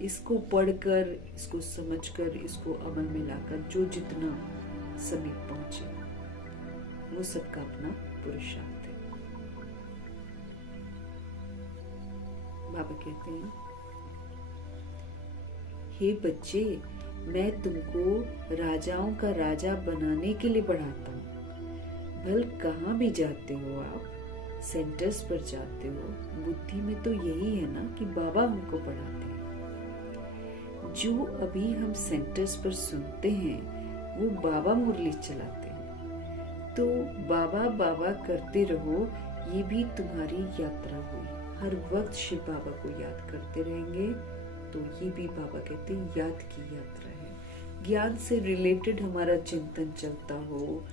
इसको पढ़कर, इसको समझकर, इसको अमल में लाकर जो जितना समीप पहुंचे, वो सबका अपना पुरुषार्थ है। बाबा कहते हैं, हे बच्चे, मैं तुमको राजाओं का राजा बनाने के लिए पढ़ाता हूँ। भल कहाँ भी जाते हो आप, सेंटर्स पर जाते हो, बुद्धि में तो यही है ना कि बाबा हमको पढ़ाते हैं। जो अभी हम सेंटर्स पर सुनते हैं वो बाबा मुरली चलाते हैं। तो बाबा बाबा करते रहो, ये भी तुम्हारी यात्रा हुई। हर वक्त शिव बाबा को याद करते रहेंगे तो ये भी बाबा कहते हैं याद की यात्रा है। ज्ञान से रिलेटेड हमारा चिंतन चलता हो,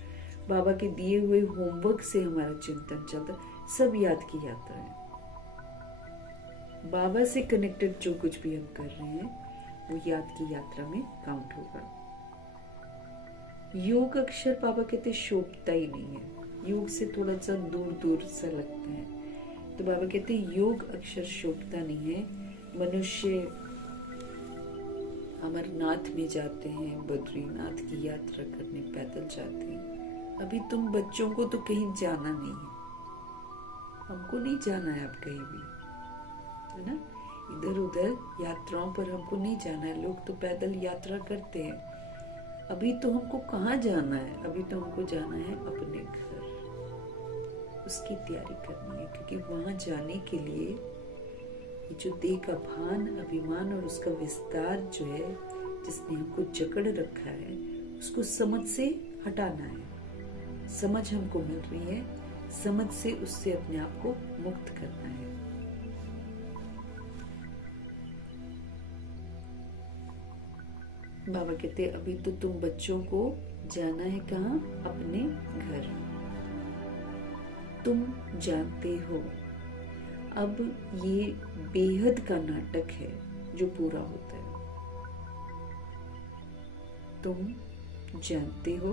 बाबा के दिए हुए होमवर्क से हमारा चिंतन चलता, सब याद की यात्रा है। बाबा से कनेक्टेड जो कुछ भी हम कर रहे हैं वो याद की यात्रा में काउंट होगा। योग अक्षर बाबा कहते शोभता ही नहीं है, योग से थोड़ा सा दूर दूर सा लगता है। तो बाबा कहते योग अक्षर शोभता नहीं है। मनुष्य अमरनाथ में जाते हैं, बद्रीनाथ की यात्रा करने पैदल जाते हैं। अभी तुम बच्चों को तो कहीं जाना नहीं है, हमको नहीं जाना है अब कहीं भी, है ना। इधर उधर यात्राओं पर हमको नहीं जाना है। लोग तो पैदल यात्रा करते हैं। अभी तो हमको कहाँ जाना है, अभी तो हमको जाना है अपने घर। उसकी तैयारी करनी है, क्योंकि वहां जाने के लिए ये जो देह का भान, अभिमान और उसका विस्तार जो है, जिसने हमको जकड़ रखा है, उसको समझ से हटाना है। समझ हमको मिल रही है, समझ से उससे अपने आप को मुक्त करना है। बाबा कहते अभी तो तुम बच्चों को जाना है कहाँ, अपने घर। तुम जानते हो अब ये बेहद का नाटक है जो पूरा होता है। तुम जानते हो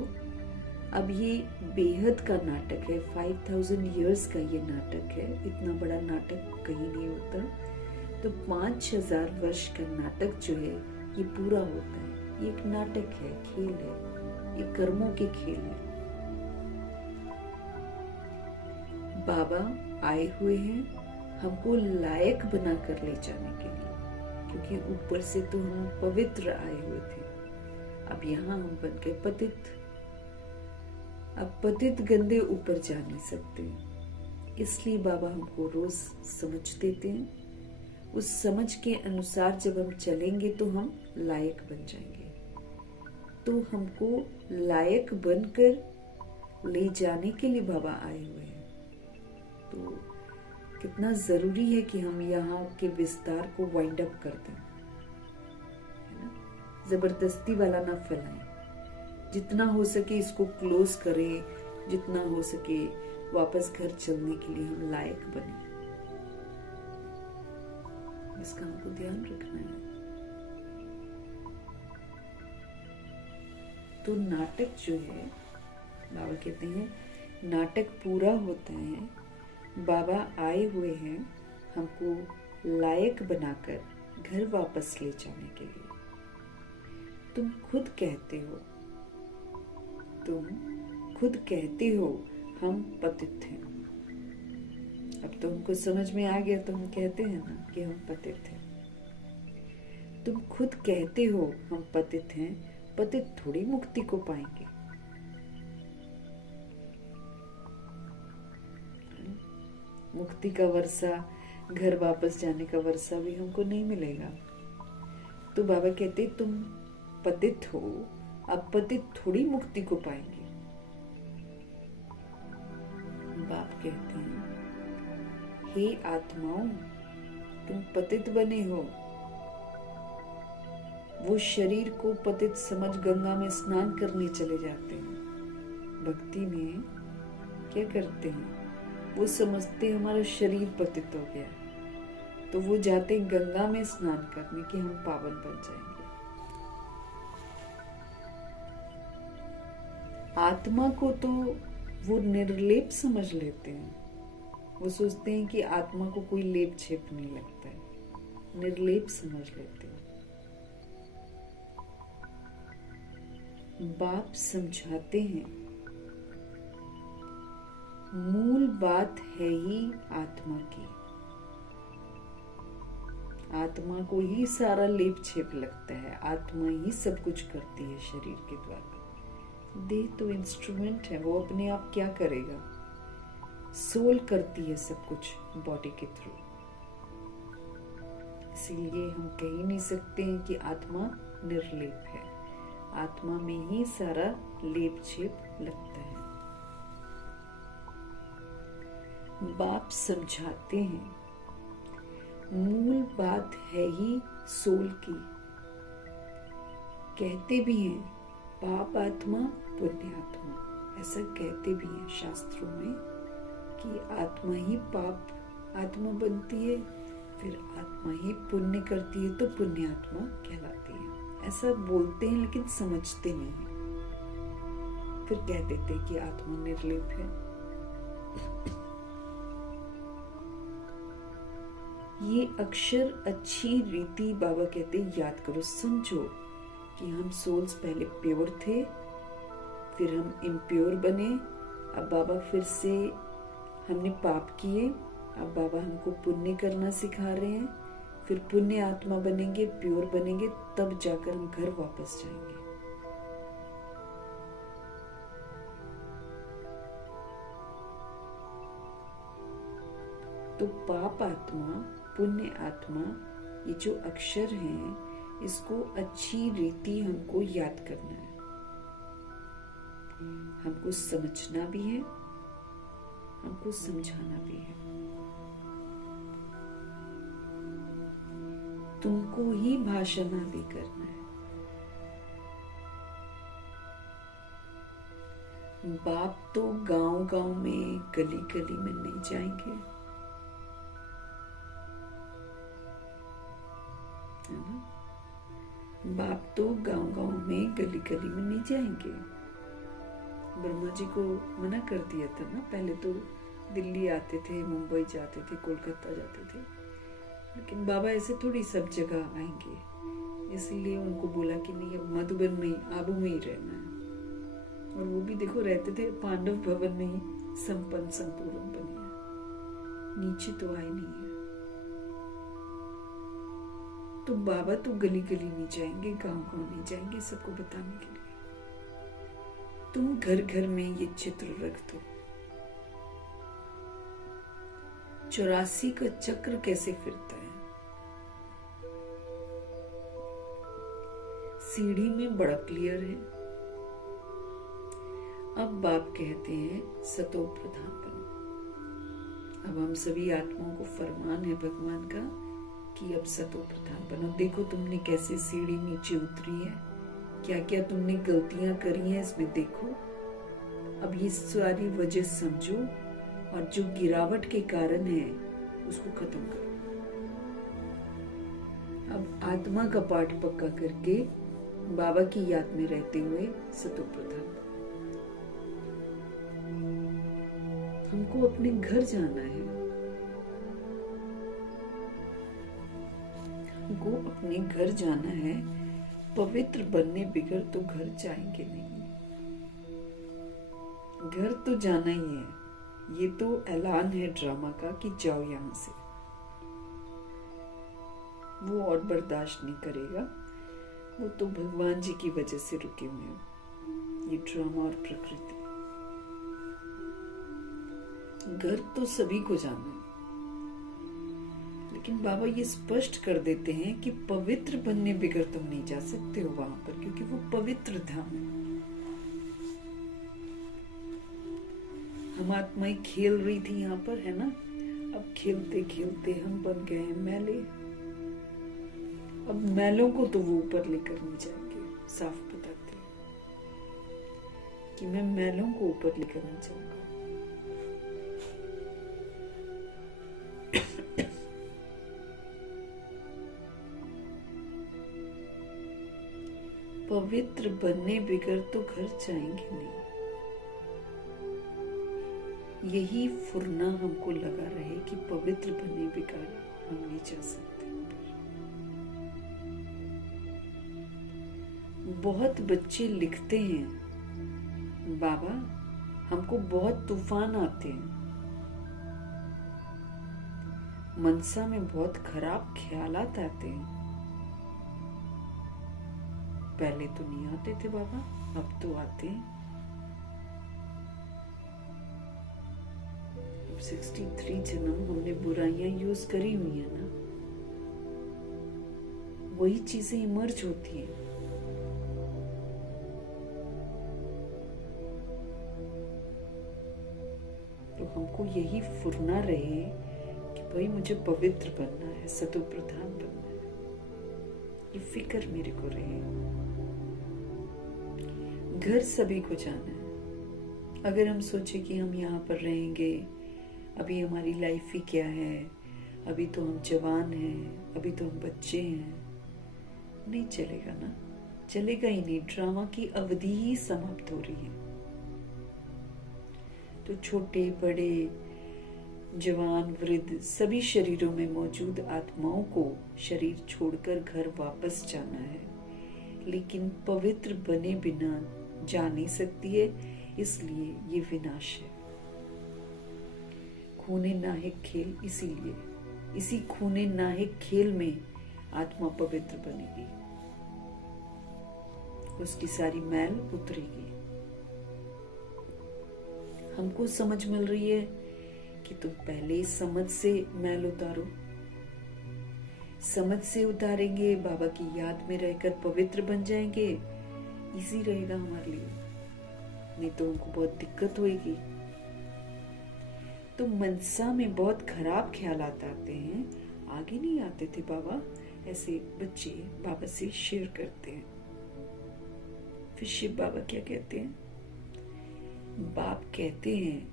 अब ये बेहद का नाटक है, 5000 years का ये नाटक है। इतना बड़ा नाटक कहीं नहीं होता। तो 5000 वर्ष का नाटक जो है ये पूरा होता है। ये एक नाटक है, खेल है, ये कर्मों के खेल है। बाबा आए हुए हैं हमको लायक बना कर ले जाने के लिए, क्योंकि ऊपर से तो हम पवित्र आए हुए थे। अब यहाँ हम बन गए पतित। अब पतित गंदे ऊपर जा नहीं सकते, इसलिए बाबा हमको रोज समझ देते हैं। उस समझ के अनुसार जब हम चलेंगे तो हम लायक बन जाएंगे। तो हमको लायक बनकर ले जाने के लिए बाबा आए हुए हैं। तो कितना जरूरी है कि हम यहाँ के विस्तार को वाइंड अप कर दें, है ना। जबरदस्ती वाला ना फैलाएं, जितना हो सके इसको क्लोज करें, जितना हो सके वापस घर चलने के लिए हम लायक बने। इसका हमको ध्यान रखना है। तो नाटक जो है, बाबा कहते हैं नाटक पूरा होता है। बाबा आए हुए हैं हमको लायक बनाकर घर वापस ले जाने के लिए। तुम खुद कहते हो हम पतित हैं। अब तो हमको समझ में आ गया, तो हम कहते हैं ना कि हम पतित हैं। तुम खुद कहते हो हम पतित हैं, पतित थोड़ी मुक्ति को पाएंगे। मुक्ति का वर्षा, घर वापस जाने का वर्षा भी हमको नहीं मिलेगा। तो बाबा कहते तुम पतित हो, अब पतित थोड़ी मुक्ति को पाएंगे। बाप कहते हैं हे आत्माओं, तुम पतित बने हो। वो शरीर को पतित समझ गंगा में स्नान करने चले जाते हैं। भक्ति में क्या करते हैं, वो समझते हमारा शरीर पतित हो गया, तो वो जाते गंगा में स्नान करने कि हम पावन बन जाएंगे। आत्मा को तो वो निर्लेप समझ लेते हैं। वो सोचते हैं कि आत्मा को कोई लेप छेप नहीं लगता है, निर्लेप समझ लेते हैं। बाप समझाते हैं मूल बात है ही आत्मा की। आत्मा को ही सारा लेप छेप लगता है, आत्मा ही सब कुछ करती है शरीर के द्वारा। देह तो इंस्ट्रूमेंट है, वो अपने आप क्या करेगा। सोल करती है सब कुछ बॉडी के थ्रू। इसीलिए हम कह ही नहीं सकते हैं कि आत्मा निर्लेप है। आत्मा में ही सारा लेप छेप लगता है। बाप समझाते हैं मूल बात है ही सोल की। कहते भी हैं पाप आत्मा पुण्य आत्मा, ऐसा कहते भी हैं शास्त्रों में कि आत्मा ही पाप आत्मा बनती है, फिर आत्मा ही पुण्य करती है तो पुण्य आत्मा कहलाती है। ऐसा बोलते हैं लेकिन समझते नहीं है। फिर कह देते कि आत्मा निर्लेप है। ये अक्षर अच्छी रीति बाबा कहते याद करो, समझो कि हम सोल्स पहले प्योर थे, फिर हम इम्प्योर बने। अब बाबा फिर से हमने पाप किए, अब बाबा हमको पुण्य करना सिखा रहे हैं। फिर पुण्य आत्मा बनेंगे, प्योर बनेंगे, तब जाकर हम घर वापस जाएंगे। तो पाप आत्मा पुण्य आत्मा, ये जो अक्षर हैं, इसको अच्छी रीति हमको याद करना है। हमको समझना भी है, हमको समझाना भी है। तुमको ही भाषण भी करना है। बाप तो गांव-गांव में, गली-गली में नहीं जाएंगे, है ना? बाप तो गांव-गांव में, गली-गली में नहीं जाएंगे। ब्रह्मा जी को मना कर दिया था ना, पहले तो दिल्ली आते थे, मुंबई जाते थे, कोलकाता जाते थे, लेकिन बाबा ऐसे थोड़ी सब जगह आएंगे। इसलिए उनको बोला कि नहीं, अब मधुबन में, आबू में ही रहना है। और वो भी देखो रहते थे पांडव भवन में ही, संपन्न संपूर्ण बने, नीचे तो आए नहीं है। तो बाबा तो गली गली नहीं जाएंगे, गांव-गांव नहीं जाएंगे सबको बताने के लिए। तुम घर घर में ये चित्र रख दो। 84 का चक्र कैसे फिरता है। सीढ़ी में बड़ा क्लियर है। अब बाप कहते हैं सतो प्रधान बनो। अब हम सभी आत्माओं को फरमान है भगवान का कि अब सतो प्रधान बनो। देखो तुमने कैसे सीढ़ी नीचे उतरी है, क्या क्या तुमने गलतियां करी हैं, इसमें देखो। अब ये सारी वजह समझो और जो गिरावट के कारण है उसको खत्म करो। अब आत्मा का पाठ पक्का करके बाबा की याद में रहते हुए सतो प्रधान। हमको अपने घर जाना है, हमको अपने घर जाना है। पवित्र बनने बिगड़ तो घर जाएंगे नहीं। घर तो जाना ही है। ये तो ऐलान है ड्रामा का कि जाओ यहां से। वो और बर्दाश्त नहीं करेगा। वो तो भगवान जी की वजह से रुके हुए हैं, ये ड्रामा और प्रकृति। घर तो सभी को जाना है, लेकिन बाबा ये स्पष्ट कर देते हैं कि पवित्र बनने बिगड़ तुम नहीं जा सकते हो वहां पर, क्योंकि वो पवित्र धाम है। हम आत्माएं खेल रही थी यहाँ पर, है ना। अब खेलते खेलते हम बन गए मैले। अब मैलों को तो वो ऊपर लेकर नहीं जाएंगे। साफ बताते हैं कि मैं मैलों को ऊपर लेकर नहीं जाऊंगा। पवित्र बनने बिगड़ तो घर जाएंगे नहीं। यही फुरना हमको लगा रहे कि पवित्र बनने बिगड़ हम नहीं जा सकते। बहुत बच्चे लिखते हैं बाबा हमको बहुत तूफान आते हैं, मनसा में बहुत खराब ख्यालात आते हैं। पहले तो नहीं आते थे बाबा, अब तो आते हैं। 63 जन्म हमने बुराइयां यूज करी हुई है ना, वही चीजें इमर्ज होती हैं। तो हमको यही फुरना रहे कि भाई मुझे पवित्र बनना है, सतो प्रधान बनना है, ये फिक्र मेरे को रहे। घर सभी को जाना है। अगर हम सोचे कि हम यहाँ पर रहेंगे, अभी हमारी लाइफ ही क्या है, अभी तो हम जवान हैं, अभी तो हम बच्चे हैं, नहीं चलेगा ना, चलेगा ही नहीं। ड्रामा की अवधि ही समाप्त हो रही है। तो छोटे बड़े जवान वृद्ध सभी शरीरों में मौजूद आत्माओं को शरीर छोड़कर घर वापस जाना है, लेकिन पवित्र बने बिना जा नहीं सकती है, इसलिए ये विनाश है। खूने नाहिक खेल, इसीलिए इसी खूने नाहिक खेल में आत्मा पवित्र बनेगी, उसकी सारी मैल उतरेगी। हमको समझ मिल रही है कि तुम पहले समझ से मैल उतारो। समझ से उतारेंगे, बाबा की याद में रहकर पवित्र बन जाएंगे, इजी रहेगा हमारे लिए, नहीं तो हमको बहुत दिक्कत होगी। तो मनसा में बहुत खराब ख्यालात आते हैं, आगे नहीं आते थे बाबा। ऐसे बच्चे बाबा से शेयर करते हैं। फिर शिव बाबा क्या कहते हैं? बाप कहते हैं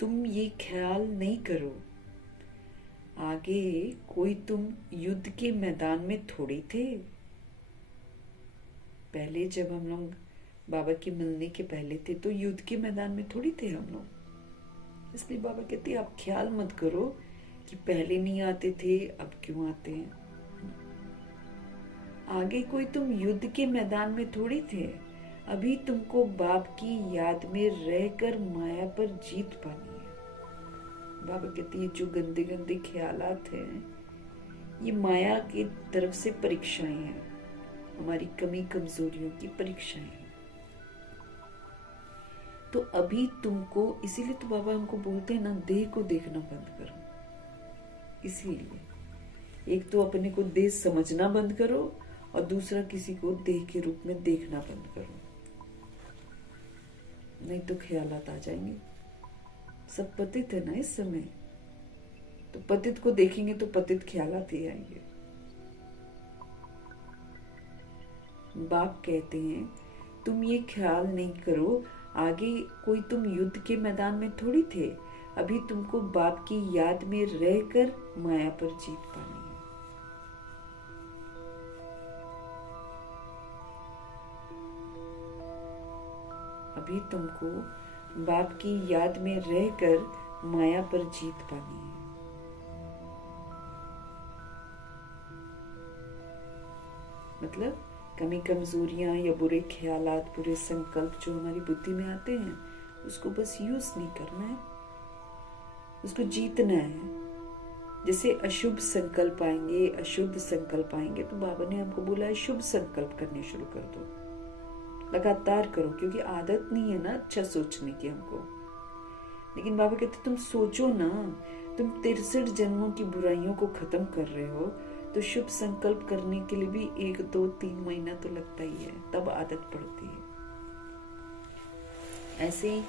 तुम ये ख्याल नहीं करो, आगे कोई तुम युद्ध के मैदान में थोड़ी थे। पहले जब हम लोग बाबा के मिलने के पहले थे तो युद्ध के मैदान में थोड़ी थे हम लोग। इसलिए बाबा कहते हैं आप ख्याल मत करो कि पहले नहीं आते थे, अब क्यों आते हैं। आगे कोई तुम युद्ध के मैदान में थोड़ी थे, अभी तुमको बाप की याद में रहकर माया पर जीत पानी है। बाबा कहते हैं जो गंदे गंदे ख्यालात हैं, ये माया की तरफ से परीक्षाएं हैं, हमारी कमी कमजोरियों की परीक्षाएं हैं। तो अभी तुमको, इसीलिए तो बाबा हमको बोलते हैं ना, देह को देखना बंद करो। इसीलिए एक तो अपने को देह समझना बंद करो, और दूसरा किसी को देह के रूप में देखना बंद करो, नहीं तो ख्यालात आ जाएंगे। सब पतित है ना इस समय, तो पतित को देखेंगे तो पतित ख्यालात ही आएंगे। बाप कहते हैं तुम ये ख्याल नहीं करो, आगे कोई तुम युद्ध के मैदान में थोड़ी थे, अभी तुमको बाप की याद में रहकर माया पर जीत पानी है। अभी तुमको बाप की याद में रहकर माया पर जीत पानी है। मतलब कमी कमजोरियां या बुरे ख्यालात, बुरे संकल्प जो हमारी बुद्धि में आते हैं, उसको बस यूज नहीं करना है, उसको जीतना है। जैसे अशुभ संकल्प आएंगे, अशुद्ध संकल्प आएंगे, तो बाबा ने हमको बोला है शुभ संकल्प करने शुरू कर दो, लगातार करो, क्योंकि आदत नहीं है ना अच्छा सोचने की हमको। लेकिन बाबा कहते तुम सोचो ना, तुम 63 जन्मों की बुराइयों को खत्म कर रहे हो, तो शुभ संकल्प करने के लिए भी 1 2 3 महीना तो लगता ही है, तब आदत पड़ती है। ऐसे ही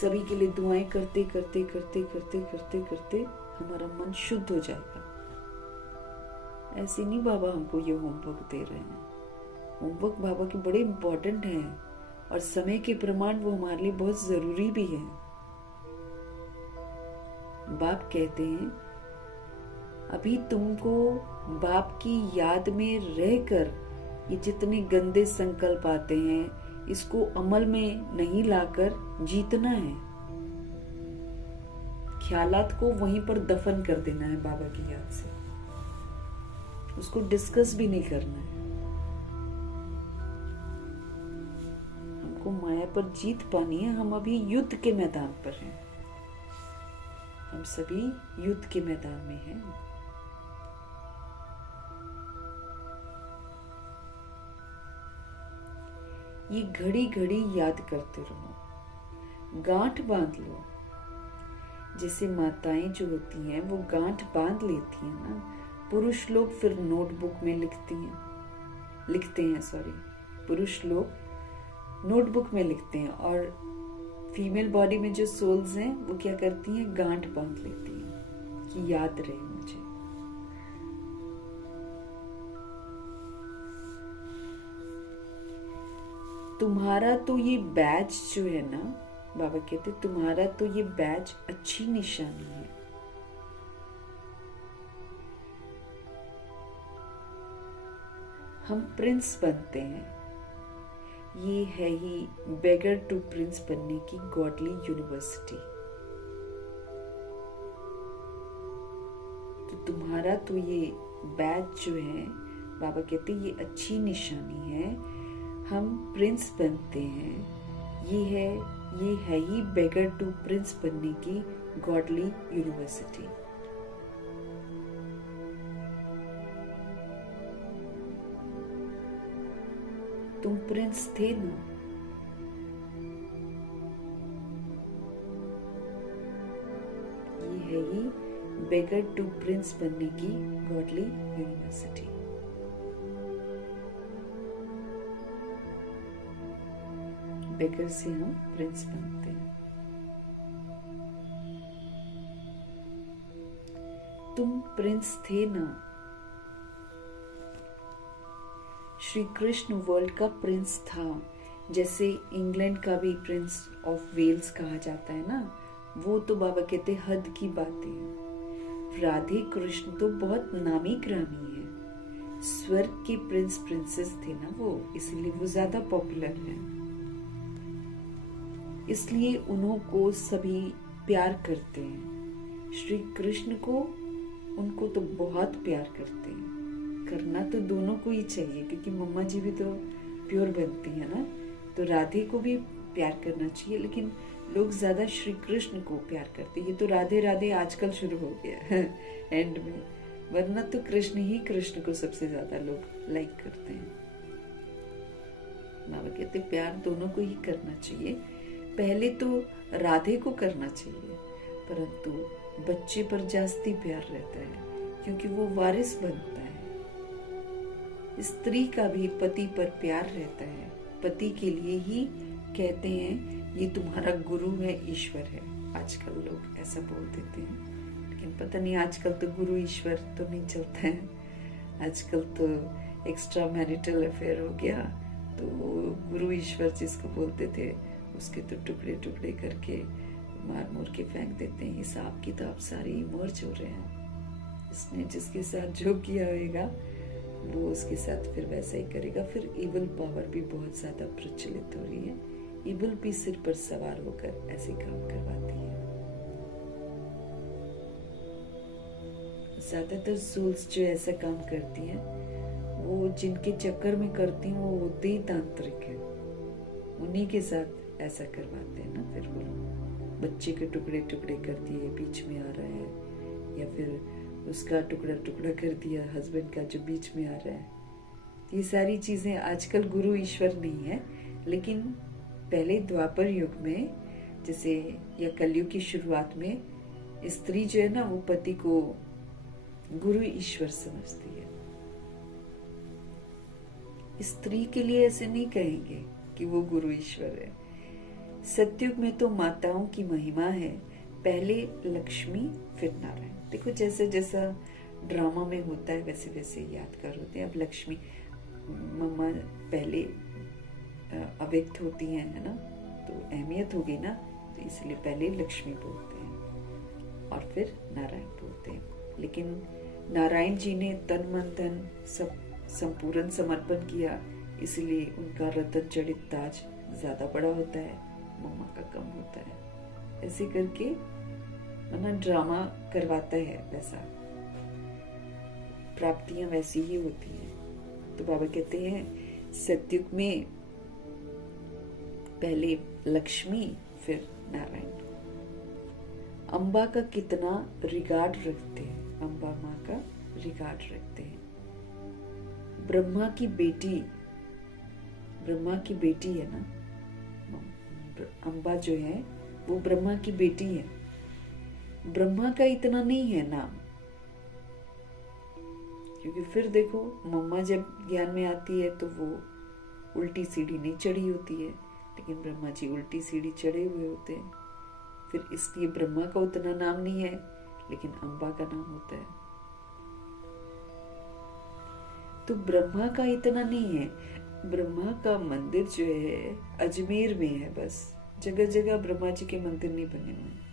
सभी के लिए दुआएं करते करते करते करते करते करते हमारा मन शुद्ध हो जाएगा। ऐसे नहीं बाबा हमको ये होमवर्क दे रहे हैं। होमवर्क बाबा के बड़े इंपॉर्टेंट हैं, और समय के प्रमाण वो हमारे लिए बहुत जरूरी भी है। बाप कहते हैं अभी तुमको बाप की याद में रहकर ये जितने गंदे संकल्प आते हैं, इसको अमल में नहीं लाकर जीतना है। ख्यालात को वहीं पर दफन कर देना है बाबा की याद से, उसको डिस्कस भी नहीं करना है। हमको माया पर जीत पानी है। हम अभी युद्ध के मैदान पर हैं, हम सभी युद्ध के मैदान में हैं। ये घड़ी घड़ी याद करते रहो, गांठ बांध लो। जैसे माताएं जो होती हैं वो गांठ बांध लेती हैं ना, पुरुष लोग फिर नोटबुक में लिखते हैं पुरुष लोग नोटबुक में लिखते हैं, और फीमेल बॉडी में जो सोल्स हैं वो क्या करती हैं, गांठ बांध लेती हैं कि याद रहे मुझे। तुम्हारा तो ये बैच जो है ना, बाबा कहते तुम्हारा तो ये बैच अच्छी निशानी है। हम प्रिंस बनते हैं। ये है ही बेगर टू प्रिंस बनने की गॉडली यूनिवर्सिटी। तो तुम्हारा तो ये बैच जो है, बाबा कहते ये अच्छी निशानी है। हम प्रिंस बनते हैं। ये है ही बेगर टू प्रिंस बनने की गॉडली यूनिवर्सिटी। तुम प्रिंस थे ना, ये है ही बेगर टू प्रिंस बनने की गॉडली यूनिवर्सिटी। बेगर से हम प्रिंस बनते हैं। तुम प्रिंस थे ना। श्री कृष्ण वर्ल्ड का प्रिंस था, जैसे इंग्लैंड का भी प्रिंस ऑफ वेल्स कहा जाता है ना, वो तो बाबा कहते हद की बातें हैं। राधे कृष्ण तो बहुत नामी ग्रामी है, स्वर्ग के प्रिंस प्रिंसेस थे ना वो, इसलिए वो ज्यादा पॉपुलर है। इसलिए उनको सभी प्यार करते हैं। श्री कृष्ण को उनको तो बहुत प्यार करते हैं। करना तो दोनों को ही चाहिए, क्योंकि मम्मा जी भी तो प्योर बनती है ना, तो राधे को भी प्यार करना चाहिए, लेकिन लोग ज्यादा श्री कृष्ण को प्यार करते हैं। ये तो राधे राधे आजकल शुरू हो गया है एंड में, वरना तो कृष्ण को सबसे ज्यादा लोग लाइक करते हैं। बाबा कहते प्यार दोनों को ही करना चाहिए। पहले तो राधे को करना चाहिए, परंतु बच्चे पर जास्ती प्यार रहता है, क्योंकि वो वारिस बनता है। स्त्री का भी पति पर प्यार रहता है। पति के लिए ही कहते हैं ये तुम्हारा गुरु है, ईश्वर है। आजकल लोग ऐसा बोल देते हैं, लेकिन पता नहीं आजकल तो गुरु ईश्वर तो नहीं चलता है। आजकल तो एक्स्ट्रा मैरिटल अफेयर हो गया, तो गुरु ईश्वर जिसको बोलते थे उसके तो टुकड़े टुकड़े करके मार मोर के फेंक देते हैं। हिसाब किताब सारी मर्ज हो रहे हैं। इसने जिसके साथ जो किया होगा वो उसके साथ फिर वैसा ही करेगा। फिर इवल पावर भी बहुत ज्यादा प्रचलित हो रही है। इवल भी सिर पर सवार होकर ऐसे काम करवाती है। ज्यादातर सोल्स जो ऐसा काम करती हैं, वो जिनके चक्कर में करती हैं वो होते ही तांत्रिक है। उन्हीं के साथ ऐसा करवाते हैं ना। फिर वो बच्चे के टुकड़े टुकड़े कर दिए, बीच में आ रहा है, या फिर उसका टुकड़ा टुकड़ा कर दिया हस्बैंड का जो बीच में आ रहा है। ये सारी चीजें आजकल गुरु ईश्वर नहीं है, लेकिन पहले द्वापर युग में जैसे या कलयुग की शुरुआत में स्त्री जो है ना वो पति को गुरु ईश्वर समझती है। स्त्री के लिए ऐसे नहीं कहेंगे कि वो गुरु ईश्वर है। सतयुग में तो माताओं की महिमा है, पहले लक्ष्मी फिर नारायण। देखो जैसे जैसा ड्रामा में होता है वैसे वैसे यादगार होते हैं। अब लक्ष्मी मम्मा पहले अव्यक्त होती हैं, है ना, तो अहमियत हो गई ना, तो इसलिए पहले लक्ष्मी बोलते हैं और फिर नारायण बोलते हैं। लेकिन नारायण जी ने तन मन धन सब संपूर्ण समर्पण किया, इसलिए उनका रतन जड़ित ताज ज्यादा बड़ा होता है, मम्मा का कम होता है। ऐसे करके ना ड्रामा करवाता है, वैसा प्राप्तियां वैसी ही होती हैं। तो बाबा कहते हैं सतयुग में पहले लक्ष्मी फिर नारायण। अम्बा का कितना रिगार्ड रखते हैं, अम्बा माँ का रिगार्ड रखते हैं। ब्रह्मा की बेटी है ना, अम्बा जो है वो ब्रह्मा की बेटी है। ब्रह्मा का इतना नहीं है नाम, क्योंकि फिर देखो मम्मा जब ज्ञान में आती है तो वो उल्टी सीढ़ी नहीं चढ़ी होती है, लेकिन ब्रह्मा जी उल्टी सीढ़ी चढ़े हुए होते हैं। फिर इसलिए ब्रह्मा का उतना नाम नहीं है, लेकिन अम्बा का नाम होता है। तो ब्रह्मा का इतना नहीं है। ब्रह्मा का मंदिर जो है अजमेर में है, बस जगह जगह ब्रह्मा जी के मंदिर नहीं बने हुए हैं।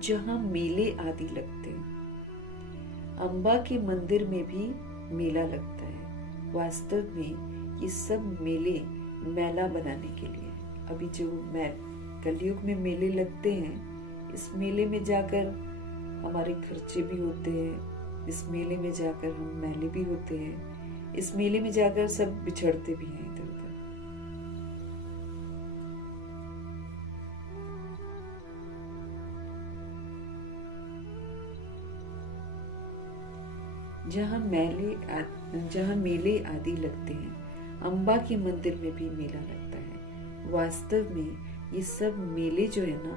जहां मेले आदि लगते हैं, अम्बा के मंदिर में भी मेला लगता है। वास्तव में ये सब मेले मेला बनाने के लिए। अभी जो कलयुग में मेले लगते हैं, इस मेले में जाकर हमारे खर्चे भी होते हैं, इस मेले में जाकर हम मैले भी होते हैं, इस मेले में जाकर सब बिछड़ते भी हैं इधर उधर। जहाँ मेले आदि लगते हैं, अम्बा के मंदिर में भी मेला लगता है। वास्तव में ये सब मेले जो है ना,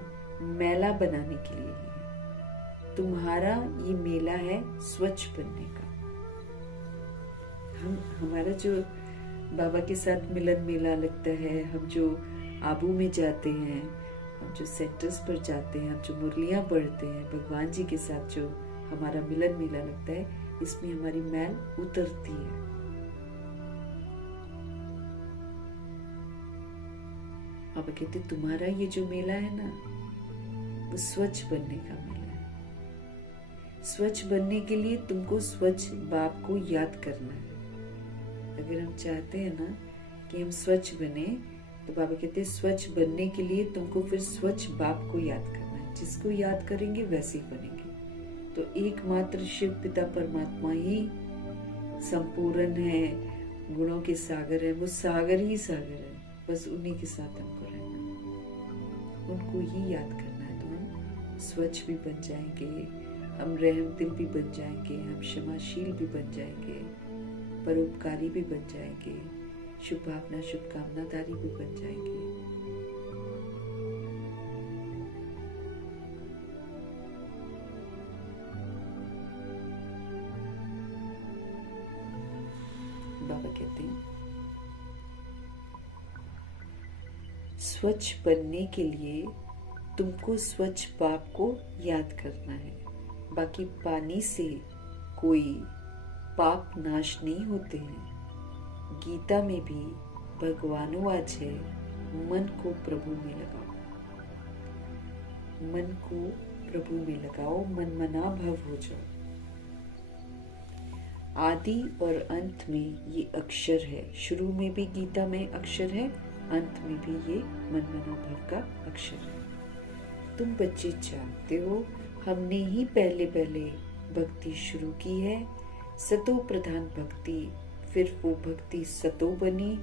मेला बनाने के लिए ही है। तुम्हारा ये मेला है स्वच्छ बनने का। हमारा जो बाबा के साथ मिलन मेला लगता है, हम जो आबू में जाते हैं, हम जो सेंटर्स पर जाते हैं, हम जो मुरलियां पढ़ते हैं, भगवान जी के साथ जो हमारा मिलन मेला लगता है, इसमें हमारी मैल उतरती है। अब कहते तुम्हारा ये जो मेला है ना, वो स्वच्छ बनने का मेला है। स्वच्छ बनने के लिए तुमको स्वच्छ बाप को याद करना है। अगर हम चाहते हैं ना कि हम स्वच्छ बने, तो बाबा कहते स्वच्छ बनने के लिए तुमको फिर स्वच्छ बाप को याद करना है। जिसको याद करेंगे वैसे ही बनेंगे। तो एकमात्र शिव पिता परमात्मा ही संपूर्ण है, गुणों के सागर है। वो सागर ही सागर है, बस उन्हीं के साथ हमको रहना, उनको ही याद करना है। तो हम स्वच्छ भी बन जाएंगे, हम रहम दिल भी बन जाएंगे, हम क्षमाशील भी बन जाएंगे, परोपकारी भी बन जाएंगे, शुभ भावना शुभकामनाधारी भी बन जाएंगे। बाबा कहते हैं स्वच्छ बनने के लिए तुमको स्वच्छ बाप को याद करना है। बाकी पानी से कोई पाप नाश नहीं होते हैं। गीता में भी भगवानुवाच है, मन को प्रभु में लगाओ, मन को प्रभु में लगाओ, मन मना भव हो जाओ। आदि और अंत में ये अक्षर है। शुरू में भी गीता में अक्षर है, अंत में भी ये मन मना भव का अक्षर है। तुम बच्चे जानते हो, हमने ही पहले भक्ति शुरू की है, सतो प्रधान भक्ति। फिर वो भक्ति सतो बनी,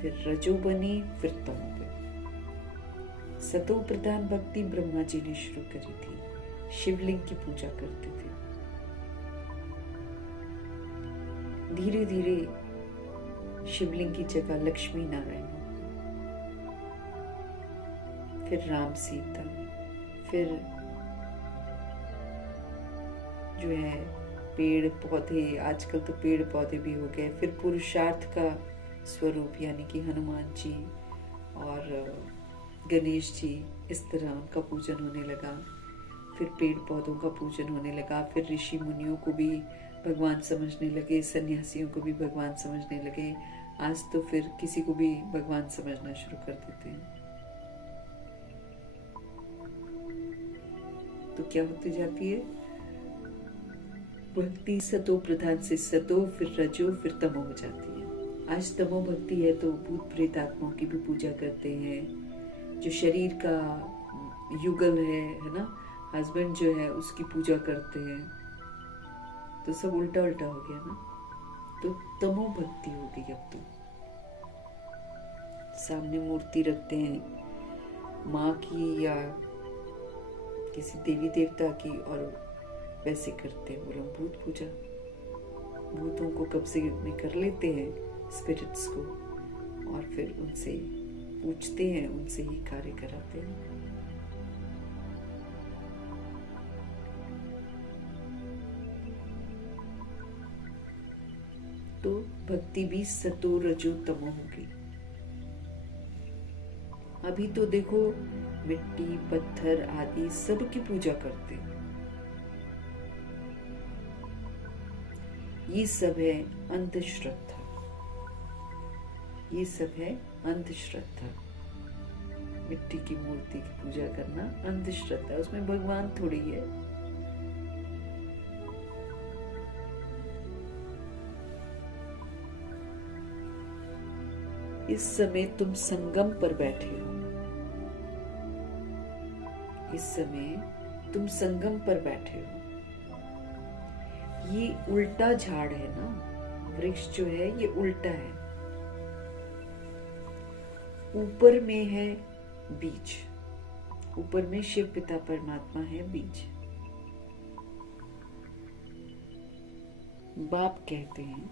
फिर रजो बनी, फिर तमो बनी। सतो प्रधान भक्ति ब्रह्मा जी ने शुरू करी थी। शिवलिंग की पूजा करते थे। धीरे धीरे शिवलिंग की जगह लक्ष्मी नारायण, फिर राम सीता, फिर जो है पेड़ पौधे, आजकल तो पेड़ पौधे भी हो गए। फिर पुरुषार्थ का स्वरूप यानी कि हनुमान जी और गणेश जी, इस तरह उनका पूजन होने लगा। फिर पेड़ पौधों का पूजन होने लगा। फिर ऋषि मुनियों को भी भगवान समझने लगे, सन्यासियों को भी भगवान समझने लगे। आज तो फिर किसी को भी भगवान समझना शुरू कर देते हैं। तो क्या होती जाती है? भक्ति सतो प्रधान से सतो, फिर रजो, फिर तमो हो जाती है। आज तमो भक्ति है तो भूत प्रेत आत्माओं की भी पूजा करते हैं। जो शरीर का युगल है ना, हस्बैंड जो है उसकी पूजा करते हैं। तो सब उल्टा उल्टा हो गया ना। तो तमो भक्ति हो गई। अब तो सामने मूर्ति रखते हैं माँ की या किसी देवी देवता की और वैसे करते हैं, बोला भूत पूजा। भूतों को कब्जे में कर लेते हैं, स्पिरिट्स को, और फिर उनसे पूछते हैं, उनसे ही कार्य कराते हैं। तो भक्ति भी सतो रजो तमो होगी। अभी तो देखो मिट्टी पत्थर आदि सब की पूजा करते हैं। ये सब है अंधश्रद्धा, ये सब है अंधश्रद्धा। मिट्टी की मूर्ति की पूजा करना अंधश्रद्धा, उसमें भगवान थोड़ी है। इस समय तुम संगम पर बैठे हो, इस समय तुम संगम पर बैठे हो। ये उल्टा झाड़ है ना, वृक्ष जो है ये उल्टा है। ऊपर में है बीज, ऊपर में शिव पिता परमात्मा है बीज। बाप कहते हैं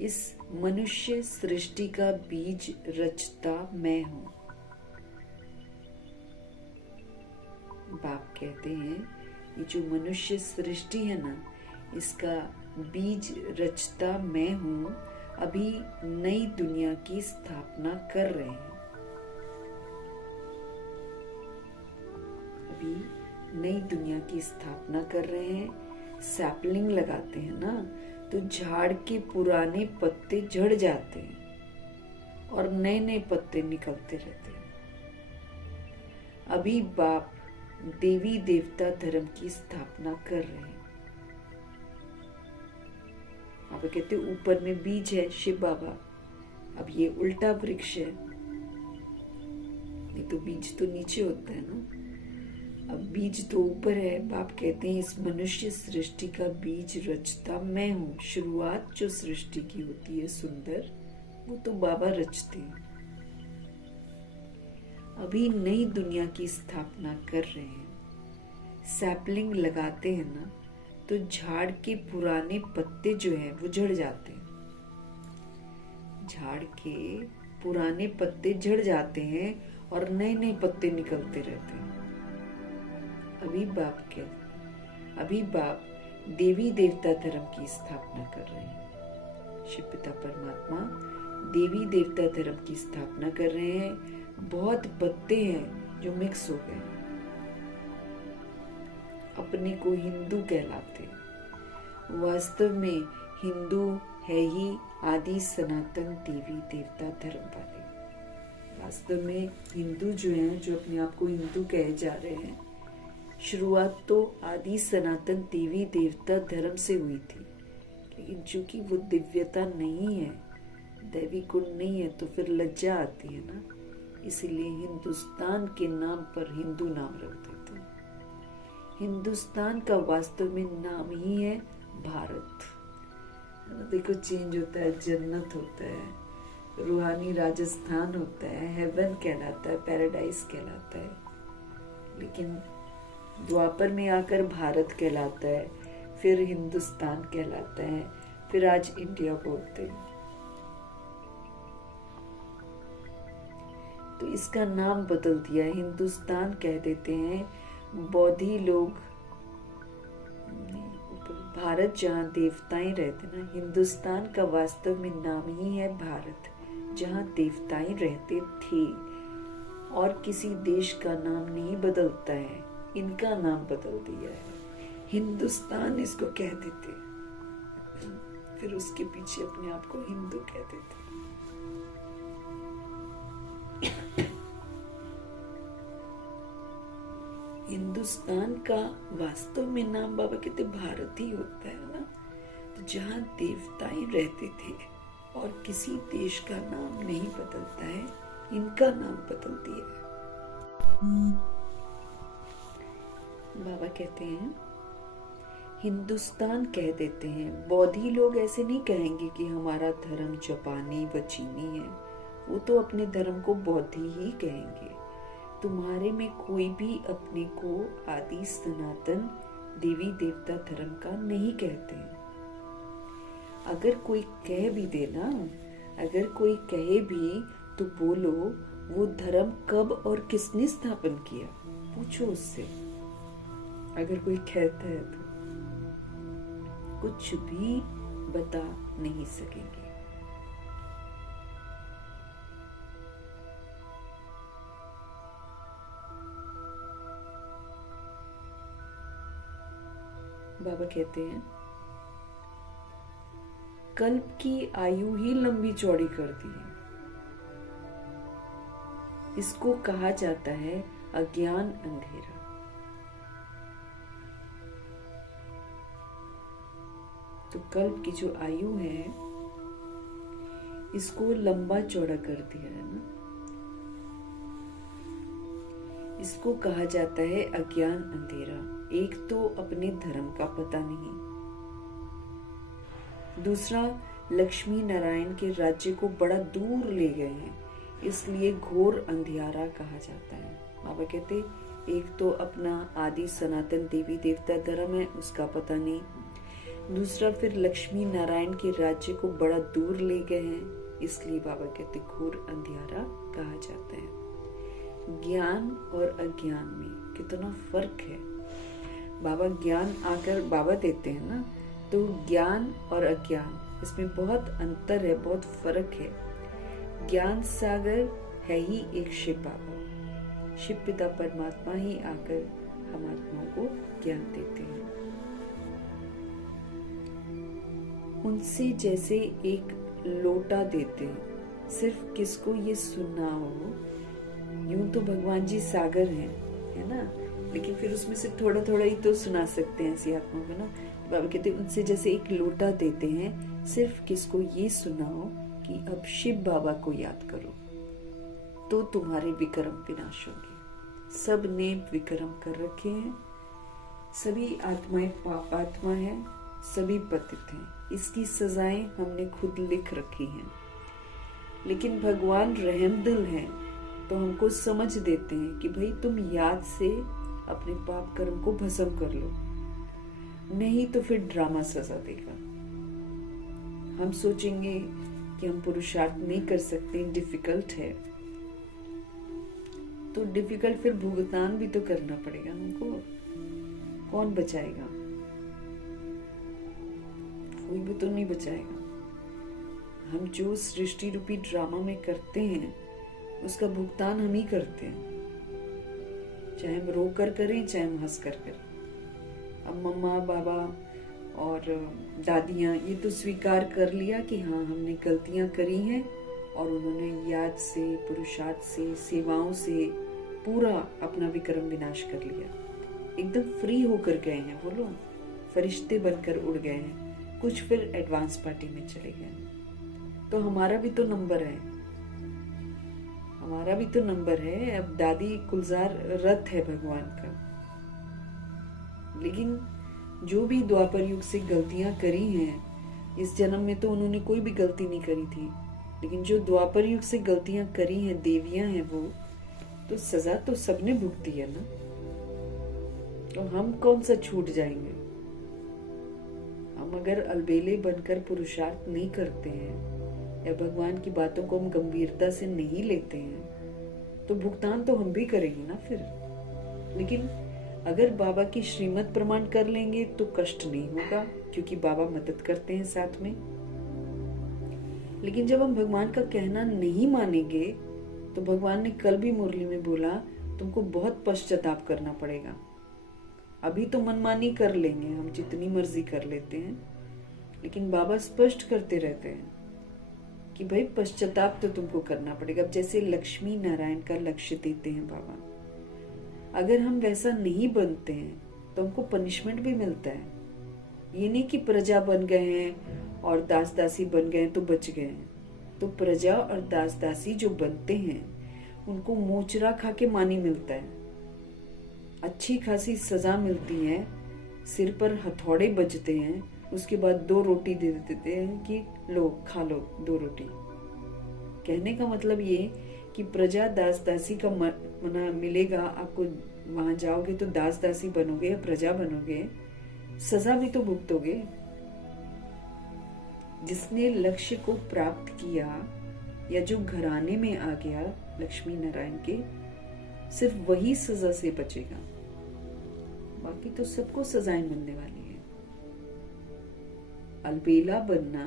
इस मनुष्य सृष्टि का बीज रचता मैं हूं। बाप कहते हैं ये जो मनुष्य सृष्टि है ना, इसका बीज रचता मैं हूं। अभी नई दुनिया की स्थापना कर रहे हैं। अभी नई दुनिया की स्थापना कर रहे हैं। सैपलिंग लगाते हैं ना, तो झाड़ के पुराने पत्ते झड़ जाते हैं और नए नए पत्ते निकलते रहते हैं। अभी बाप देवी देवता धर्म की स्थापना कर रहे हैं। आप कहते ऊपर में बीज है शिव बाबा, अब ये उल्टा वृक्ष है। ये तो बीज तो नीचे होता है ना, अब बीज तो ऊपर है। बाप कहते हैं इस मनुष्य सृष्टि का बीज रचता मैं हूं। शुरुआत जो सृष्टि की होती है सुंदर, वो तो बाबा रचते हैं। अभी नई दुनिया की स्थापना कर रहे हैं। सैपलिंग लगाते हैं ना, तो झाड़ के पुराने पत्ते जो हैं वो झड़ जाते हैं। झाड़ के पुराने पत्ते झड़ जाते हैं और नए नए पत्ते निकलते रहते हैं। अभी बाप देवी देवता धर्म की स्थापना कर रहे हैं। शिव पिता परमात्मा देवी देवता धर्म की स्थापना कर रहे हैं। बहुत पत्ते हैं जो मिक्स हो गए, अपने को हिंदू कहलाते। वास्तव में हिंदू है ही आदि सनातन देवी देवता धर्म वाले। वास्तव में हिंदू जो हैं, जो अपने आप को हिंदू कहे जा रहे हैं, शुरुआत तो आदि सनातन देवी देवता धर्म से हुई थी। लेकिन चूंकि वो दिव्यता नहीं है, दैवी गुण नहीं है, तो फिर लज्जा आती है ना, इसीलिए हिंदुस्तान के नाम पर हिंदू नाम रख देते हैं। हिंदुस्तान का वास्तव में नाम ही है भारत। देखो चेंज होता है, जन्नत होता है, रूहानी राजस्थान होता है, हेवन कहलाता है, पैराडाइज कहलाता है। लेकिन द्वापर में आकर भारत कहलाता है, फिर हिंदुस्तान कहलाता है, फिर आज इंडिया बोलते हैं। तो इसका नाम बदल दिया, हिंदुस्तान कह देते हैं बौद्धि लोग। भारत जहाँ देवताएं रहते ना, हिंदुस्तान का वास्तव में नाम ही है भारत, जहाँ देवताएं रहते थे। और किसी देश का नाम नहीं बदलता है, इनका नाम बदल दिया है, हिंदुस्तान इसको कह देते, फिर उसके पीछे अपने आप को हिंदू कह देते। हिंदुस्तान का वास्तव में नाम बाबा कहते भारत ही होता है ना। तो जहाँ देवताएं रहते थे और किसी देश का नाम नहीं बदलता है, इनका नाम बदल दिया है। बाबा कहते हैं हिंदुस्तान कह देते हैं। बौद्धि लोग ऐसे नहीं कहेंगे कि हमारा धर्म जापानी व चीनी है, वो तो अपने धर्म को बौद्धि ही कहेंगे। तुम्हारे में कोई भी अपने को आदि सनातन देवी देवता धर्म का नहीं कहते हैं। अगर कोई कह भी देना, अगर कोई कहे भी तो बोलो वो धर्म कब और किसने स्थापन किया, पूछो उससे। अगर कोई कहता है तो कुछ भी बता नहीं सकेंगे। बाबा कहते हैं कल्प की आयु ही लंबी चौड़ी कर दी है। इसको कहा जाता है अज्ञान अंधेरा। तो कल्प की जो आयु है इसको लंबा चौड़ा कर दिया है ना। इसको कहा जाता है अज्ञान अंधेरा। एक तो अपने धर्म का पता नहीं, दूसरा लक्ष्मी नारायण के राज्य को बड़ा दूर ले गए हैं, इसलिए घोर अंधियारा कहा जाता है। बाबा कहते एक तो अपना आदि सनातन देवी देवता धर्म है, उसका पता नहीं, दूसरा फिर लक्ष्मी नारायण के राज्य को बड़ा दूर ले गए हैं, इसलिए बाबा कहते घोर अंधियारा कहा जाता है। ज्ञान और अज्ञान में कितना फर्क है। बाबा ज्ञान आकर बाबा देते हैं ना, तो ज्ञान और अज्ञान इसमें बहुत अंतर है, बहुत फर्क है। ज्ञान सागर है ही एक शिव बाबा, शिव पिता परमात्मा ही आकर हम आत्माओं को ज्ञान देते हैं। उनसे जैसे एक लोटा देते हैं, सिर्फ किसको ये सुनना हो। यूं तो भगवान जी सागर हैं, है ना, लेकिन फिर उसमें से थोड़ा थोड़ा ही तो सुना सकते हैं ऐसी आत्मा को ना। बाबा कहते हैं उनसे जैसे एक लोटा देते हैं, सिर्फ किसको ये सुनाओ कि अब शिव बाबा को याद करो तो तुम्हारे विक्रम विनाश होंगे। सब ने विक्रम कर रखे हैं, सभी आत्माएं पाप आत्मा है, सभी पतित हैं, इसकी सजाएं हमने खुद लिख रखी हैं। लेकिन भगवान रहमदिल हैं, तो हमको समझ देते हैं कि भाई तुम याद से अपने पाप कर्म को भस्म कर लो, नहीं तो फिर ड्रामा सजा देगा। हम सोचेंगे कि हम पुरुषार्थ नहीं कर सकते, डिफिकल्ट है, तो डिफिकल्ट फिर भुगतान भी तो करना पड़ेगा हमको। कौन बचाएगा? कोई भी तो नहीं बचाएगा। हम जो सृष्टि रूपी ड्रामा में करते हैं उसका भुगतान हम ही करते हैं, चाहे हम रो कर करें चाहे हम हंस कर करें। अब मम्मा बाबा और दादियाँ ये तो स्वीकार कर लिया कि हाँ हमने गलतियां करी हैं, और उन्होंने याद से, पुरुषार्थ से, सेवाओं से पूरा अपना विक्रम विनाश कर लिया। एकदम फ्री होकर गए हैं वो लोग, फरिश्ते बनकर उड़ गए हैं। कुछ फिर एडवांस पार्टी में चले गए। तो हमारा भी तो नंबर है, हमारा भी तो नंबर है। अब दादी गुलजार रथ है भगवान का, लेकिन जो भी द्वापर युग से गलतियां करी हैं, इस जन्म में तो उन्होंने कोई भी गलती नहीं करी थी, लेकिन जो द्वापर युग से गलतियां करी हैं, देवियां हैं वो, तो सजा तो सबने भुगती है ना। तो हम कौन सा छूट जाएंगे? हम अगर अलबेले बनकर पुरुषार्थ नहीं करते हैं या भगवान की बातों को हम गंभीरता से नहीं लेते हैं, तो भुगतान तो हम भी करेंगे ना फिर। लेकिन अगर बाबा की श्रीमत प्रमाण कर लेंगे तो कष्ट नहीं होगा, क्योंकि बाबा मदद करते हैं साथ में। लेकिन जब हम भगवान का कहना नहीं मानेंगे, तो भगवान ने कल भी मुरली में बोला तुमको बहुत पश्चाताप करना पड़ेगा। अभी तो मनमानी कर लेंगे हम, जितनी मर्जी कर लेते हैं, लेकिन बाबा स्पष्ट करते रहते हैं कि भाई पश्चाताप तो तुमको करना पड़ेगा। अब जैसे लक्ष्मी नारायण का लक्ष्य देते हैं बाबा, अगर हम वैसा नहीं बनते हैं तो हमको पनिशमेंट भी मिलता है। ये नहीं कि प्रजा बन गए हैं और दास दासी बन गए तो बच गए हैं। तो प्रजा और दास दासी जो बनते हैं उनको मोचरा खा के मानी मिलता है, अच्छी खासी सजा मिलती है, सिर पर हथौड़े बजते हैं, उसके बाद 2 रोटी दे देते हैं कि लो खा लो 2 रोटी। कहने का मतलब ये कि प्रजा दास दासी का मना मिलेगा आपको। वहां जाओगे तो दास दासी बनोगे या प्रजा बनोगे, सजा भी तो भुगतोगे। जिसने लक्ष्य को प्राप्त किया या जो घराने में आ गया लक्ष्मी नारायण के, सिर्फ वही सजा से बचेगा, बाकी तो सबको सजाएं मिलने वाली है। अलबेला बनना,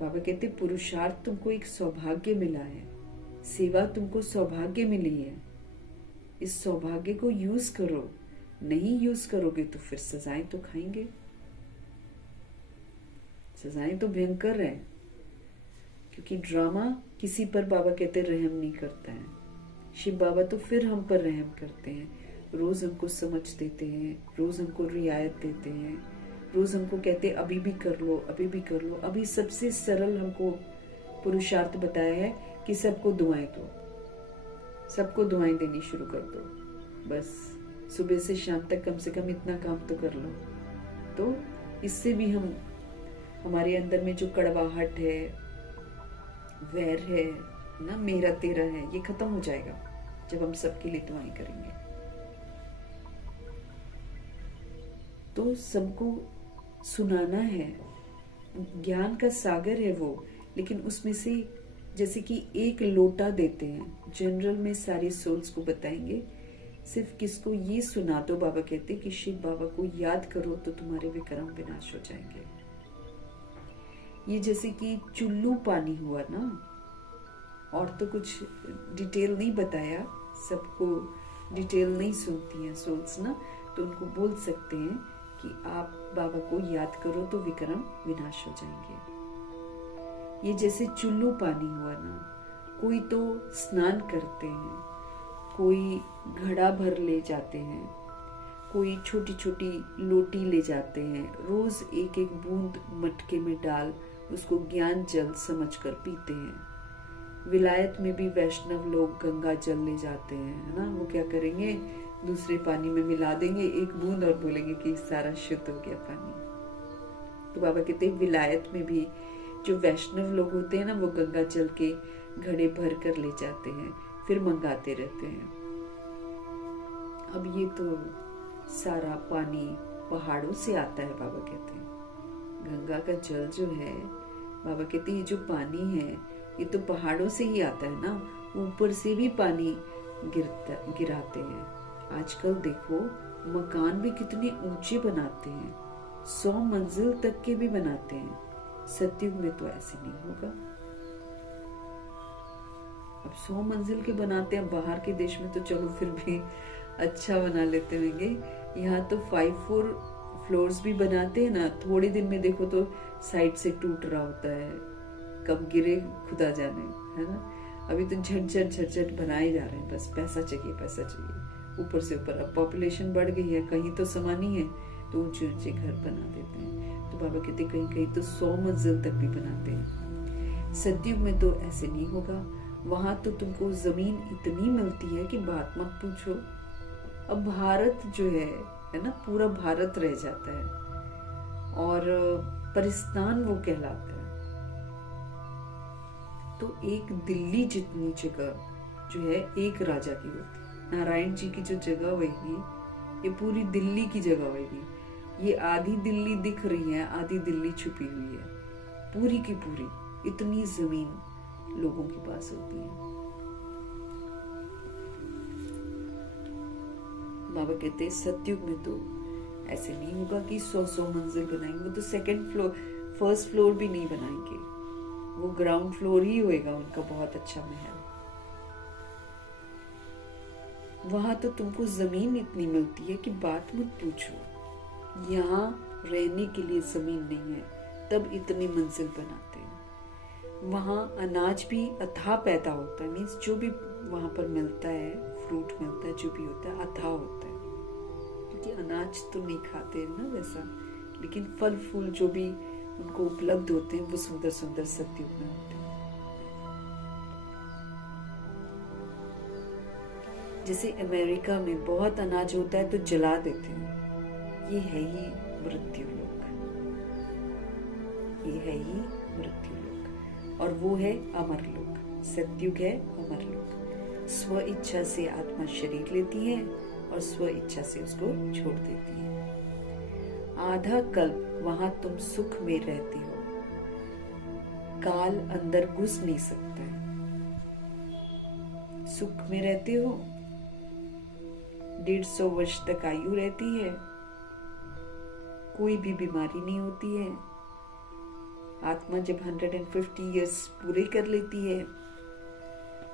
बाबा कहते पुरुषार्थ तुमको एक सौभाग्य मिला है, सेवा तुमको सौभाग्य मिली है, इस सौभाग्य को यूज करो। नहीं यूज करोगे तो फिर सजाएं तो खाएंगे। सजाएं तो भयंकर है, क्योंकि ड्रामा किसी पर बाबा कहते रहम नहीं करता है। शिव बाबा तो फिर हम पर रहम करते हैं, रोज हमको समझ देते हैं, रोज हमको रियायत देते हैं, रोज हमको कहते अभी भी कर लो, अभी भी कर लो। अभी सबसे सरल हमको पुरुषार्थ बताया है कि सबको दुआएं दो, सबको दुआएं देनी शुरू कर दो। बस सुबह से शाम तक कम से कम इतना काम तो कर लो, तो इससे भी हम हमारे अंदर में जो कड़वाहट है, वैर है ना, मेरा तेरा है, ये खत्म हो जाएगा जब हम सबके लिए दुआएं करेंगे। तो सबको सुनाना है, ज्ञान का सागर है वो, लेकिन उसमें से जैसे कि एक लोटा देते हैं, जनरल में सारे सोल्स को बताएंगे, सिर्फ किसको ये सुना दो। बाबा कहते कि शिव बाबा को याद करो तो तुम्हारे विक्रम विनाश हो जाएंगे। ये जैसे कि चुल्लू पानी हुआ ना, और तो कुछ डिटेल नहीं बताया, सबको डिटेल नहीं सुनती हैं सोल्स ना, तो उनको बोल सकते हैं कि आप बाबा को याद करो तो विक्रम विनाश हो जाएंगे। ये जैसे चुल्लू पानी हुआ ना, कोई तो स्नान करते हैं, कोई घड़ा भर ले जाते हैं, कोई छोटी छोटी लोटी ले जाते हैं, रोज एक एक बूंद मटके में डाल उसको ज्ञान जल समझकर पीते हैं। विलायत में भी वैष्णव लोग गंगा जल ले जाते हैं, है ना। वो क्या करेंगे, दूसरे पानी में मिला देंगे एक बूंद और बोलेंगे कि सारा शुद्ध हो गया पानी। तो बाबा कहते हैं विलायत में भी जो वैष्णव लोग होते हैं ना, वो गंगा जल के घड़े भर कर ले जाते हैं, फिर मंगाते रहते हैं। अब ये तो सारा पानी पहाड़ों से आता है, बाबा कहते हैं। गंगा का जल जो है, बाबा कहते हैं ये जो पानी है ये तो पहाड़ों से ही आता है ना, ऊपर से भी पानी गिराते हैं। आजकल देखो मकान भी कितने ऊंचे बनाते हैं, 100 मंजिल तक के भी बनाते हैं। सतयुग में तो ऐसे नहीं होगा। अब 100 मंजिल के बनाते हैं, बाहर के देश में तो चलो फिर भी अच्छा बना लेते होंगे। यहाँ तो 5-4 फ्लोर्स भी बनाते हैं ना, थोड़े दिन में देखो तो साइड से टूट रहा होता है, कब गिरे खुदा जाने, है ना। अभी तो झट झट बनाए जा रहे हैं, बस पैसा चाहिए पैसा चाहिए, ऊपर से ऊपर। अब पॉपुलेशन बढ़ गई है, कहीं तो समानी है तो ऊंचे ऊंचे घर बना देते हैं। तो बाबा कहते कहीं कहीं तो 100 मंजिल तक भी बनाते हैं। सतयुग में तो ऐसे नहीं होगा, वहां तो तुमको जमीन इतनी मिलती है कि बात मत पूछो। अब भारत जो है ना, पूरा भारत रह जाता है और परिस्तान वो कहलाता है। तो एक दिल्ली जितनी जगह जो है एक राजा की होती। नारायण जी की जो जगह होगी ये पूरी दिल्ली की जगह होगी। ये आधी दिल्ली दिख रही है, आधी दिल्ली छुपी हुई है, पूरी की पूरी इतनी जमीन लोगों के पास होती है। बाबा कहते हैं सतयुग में तो ऐसे नहीं होगा कि 100 मंजिल बनाएंगे, वो तो सेकंड फ्लोर, फर्स्ट फ्लोर भी नहीं बनाएंगे, वो ग्राउंड फ्लोर ही होएगा उनका बहुत अच्छा महल। वहां तो तुमको जमीन इतनी मिलती है कि बात मत पूछो। यहाँ रहने के लिए जमीन नहीं है, तब इतनी मंजिल बनाते हैं। वहां अनाज भी अथाह पैदा होता है, मीन्स जो भी वहां पर मिलता है, फ्रूट मिलता है, जो भी होता है अथाह होता है, क्योंकि अनाज तो नहीं खाते हैं ना वैसा, लेकिन फल फूल जो भी उनको उपलब्ध होते हैं वो सुंदर सुंदर सतयुग में होते हैं। जैसे अमेरिका में बहुत अनाज होता है तो जला देते हैं, ये है ही मृत्यु लोक, ये है ही मृत्यु लोक। और वो है अमर लोक, सतयुग है अमर लोक। स्व इच्छा से आत्मा शरीर लेती है और स्व इच्छा से उसको छोड़ देती है। आधा कल्प वहां तुम सुख में रहते हो, काल अंदर घुस नहीं सकता है। सुख में रहते हो, 150 वर्ष तक आयु रहती है, कोई भी बीमारी नहीं होती है। आत्मा जब 150 इयर्स पूरे कर लेती है,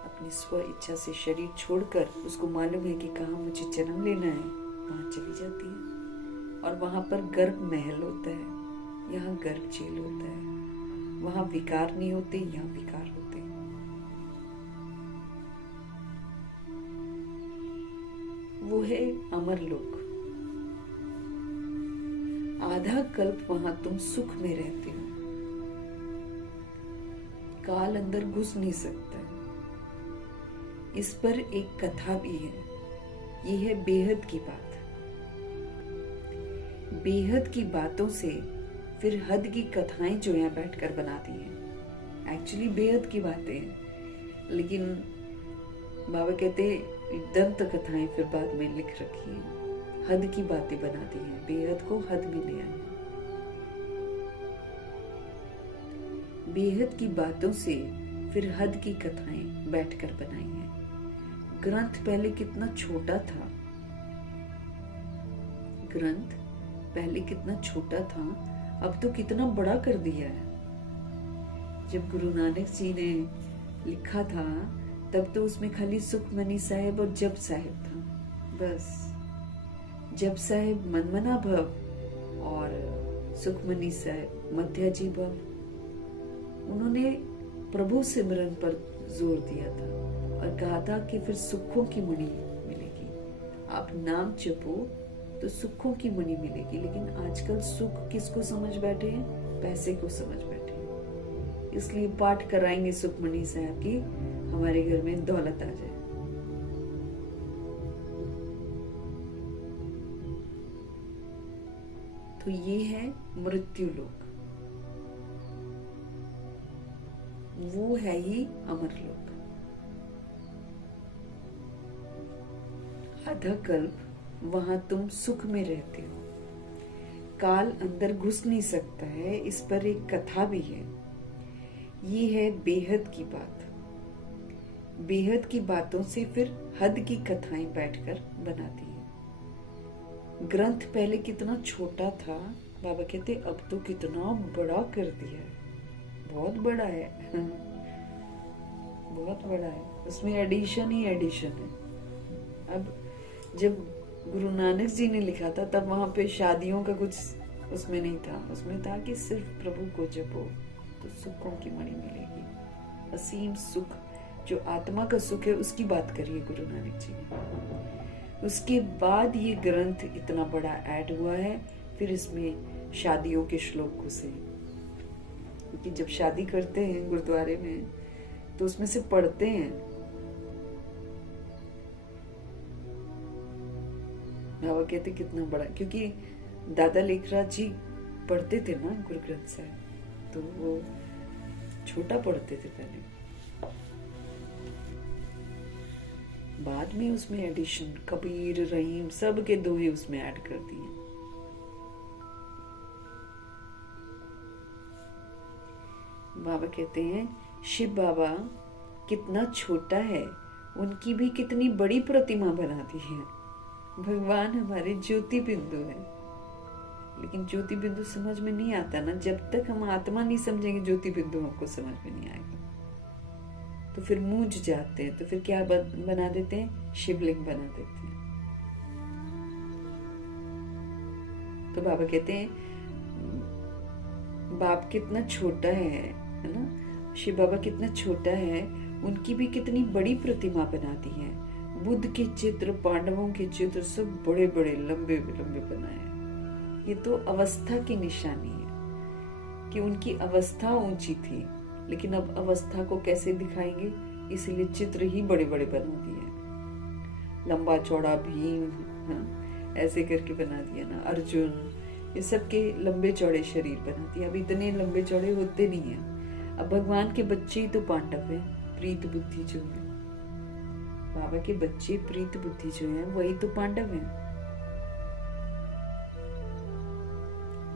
अपनी स्व इच्छा से शरीर छोड़कर, उसको मालूम है कि कहाँ मुझे जन्म लेना है, वहां चली जाती है। और वहां पर गर्भ महल होता है, यहाँ गर्भ जेल होता है। वहां विकार नहीं होते, यहाँ विकार होते हैं। वो है अमर लोक। आधा कल्प वहां तुम सुख में रहते हो, काल अंदर घुस नहीं सकता है। इस पर एक कथा भी है, ये है बेहद की बात। बेहद की बातों से फिर हद की कथाएं जो यहाँ बैठकर बनाती हैं। एक्चुअली बेहद की बातें हैं, लेकिन बाबा कहते दंत कथाएं फिर बाद में लिख रखी हैं। हद की बातें बनाती हैं, बेहद को हद में ले आए। बेहद की बातों से फिर हद की कथाएं बैठकर बनाई हैं। ग्रंथ पहले कितना छोटा था, ग्रंथ पहले कितना छोटा था, अब तो कितना बड़ा कर दिया है। जब गुरु नानक जी ने लिखा था, तब तो उसमें खाली सुखमनी साहिब और जप साहिब था, बस। जप साहिब मनमना भव और सुखमनी साहिब मध्याजी भव। उन्होंने प्रभु सिमरन पर जोर दिया था और कहा था कि फिर सुखों की मणि मिलेगी। आप नाम जपो तो सुखों की मणि मिलेगी। लेकिन आजकल सुख किसको समझ बैठे हैं? पैसे को समझ बैठे हैं। इसलिए पाठ कराएंगे सुखमणि साहब की, हमारे घर में दौलत आ जाए। तो ये है मृत्यु लोक, वो है ही अमर लोक। आधा कल्प वहां तुम सुख में रहते हो, काल अंदर घुस नहीं सकता है। इस पर एक कथा भी है, ये है बेहद की बात। बेहद की बातों से फिर हद की कथाएं बैठकर बनाती है। ग्रंथ पहले कितना छोटा था, बाबा कहते अब तो कितना बड़ा कर दिया है। बहुत बड़ा है बहुत बड़ा है, उसमें एडिशन ही एडिशन है। अब जब गुरु नानक जी ने लिखा था, तब वहां पे शादियों का कुछ उसमें नहीं था। उसमें था कि सिर्फ प्रभु को जपो तो सुखों की मणि मिलेगी। असीम सुख जो आत्मा का सुख है, उसकी बात करिए गुरु नानक जी ने। उसके बाद ये ग्रंथ इतना बड़ा ऐड हुआ है। फिर इसमें शादियों के श्लोक घुसे, क्योंकि जब शादी करते हैं गुरुद्वारे में तो उसमें से पढ़ते हैं। बाबा कहते कितना बड़ा, क्योंकि दादा लेखराज जी पढ़ते थे ना गुरु ग्रंथ साहिब, तो वो छोटा पढ़ते थे पहले, बाद में उसमें एडिशन कबीर रहीम सब के दोहे उसमें ऐड कर दिए। बाबा कहते हैं शिव बाबा कितना छोटा है, उनकी भी कितनी बड़ी प्रतिमा बना दी है। भगवान हमारे ज्योति बिंदु है, लेकिन ज्योति बिंदु समझ में नहीं आता ना। जब तक हम आत्मा नहीं समझेंगे, ज्योति बिंदु हमको समझ में नहीं आएगा। तो फिर मूझ जाते हैं, तो फिर क्या बना देते हैं? शिवलिंग बना देते हैं। तो बाबा कहते हैं बाप कितना छोटा है ना, शिव बाबा कितना छोटा है, उनकी भी कितनी बड़ी प्रतिमा बना दी है। बुद्ध के चित्र, पांडवों के चित्र सब बड़े बड़े लंबे लंबे बनाए। ये तो अवस्था की निशानी है कि उनकी अवस्था ऊंची थी, लेकिन अब अवस्था को कैसे दिखाएंगे, इसीलिए चित्र ही बड़े बड़े बना दिए। लंबा चौड़ा भीम, ऐसे करके बना दिया ना, अर्जुन, ये सब के लंबे चौड़े शरीर बना दिया। अब इतने लंबे चौड़े होते नहीं है। अब भगवान के बच्चे ही तो पांडव है, प्रीत बुद्धि जो है, बाबा के बच्चे प्रीत बुद्धि जो है वही तो पांडव हैं।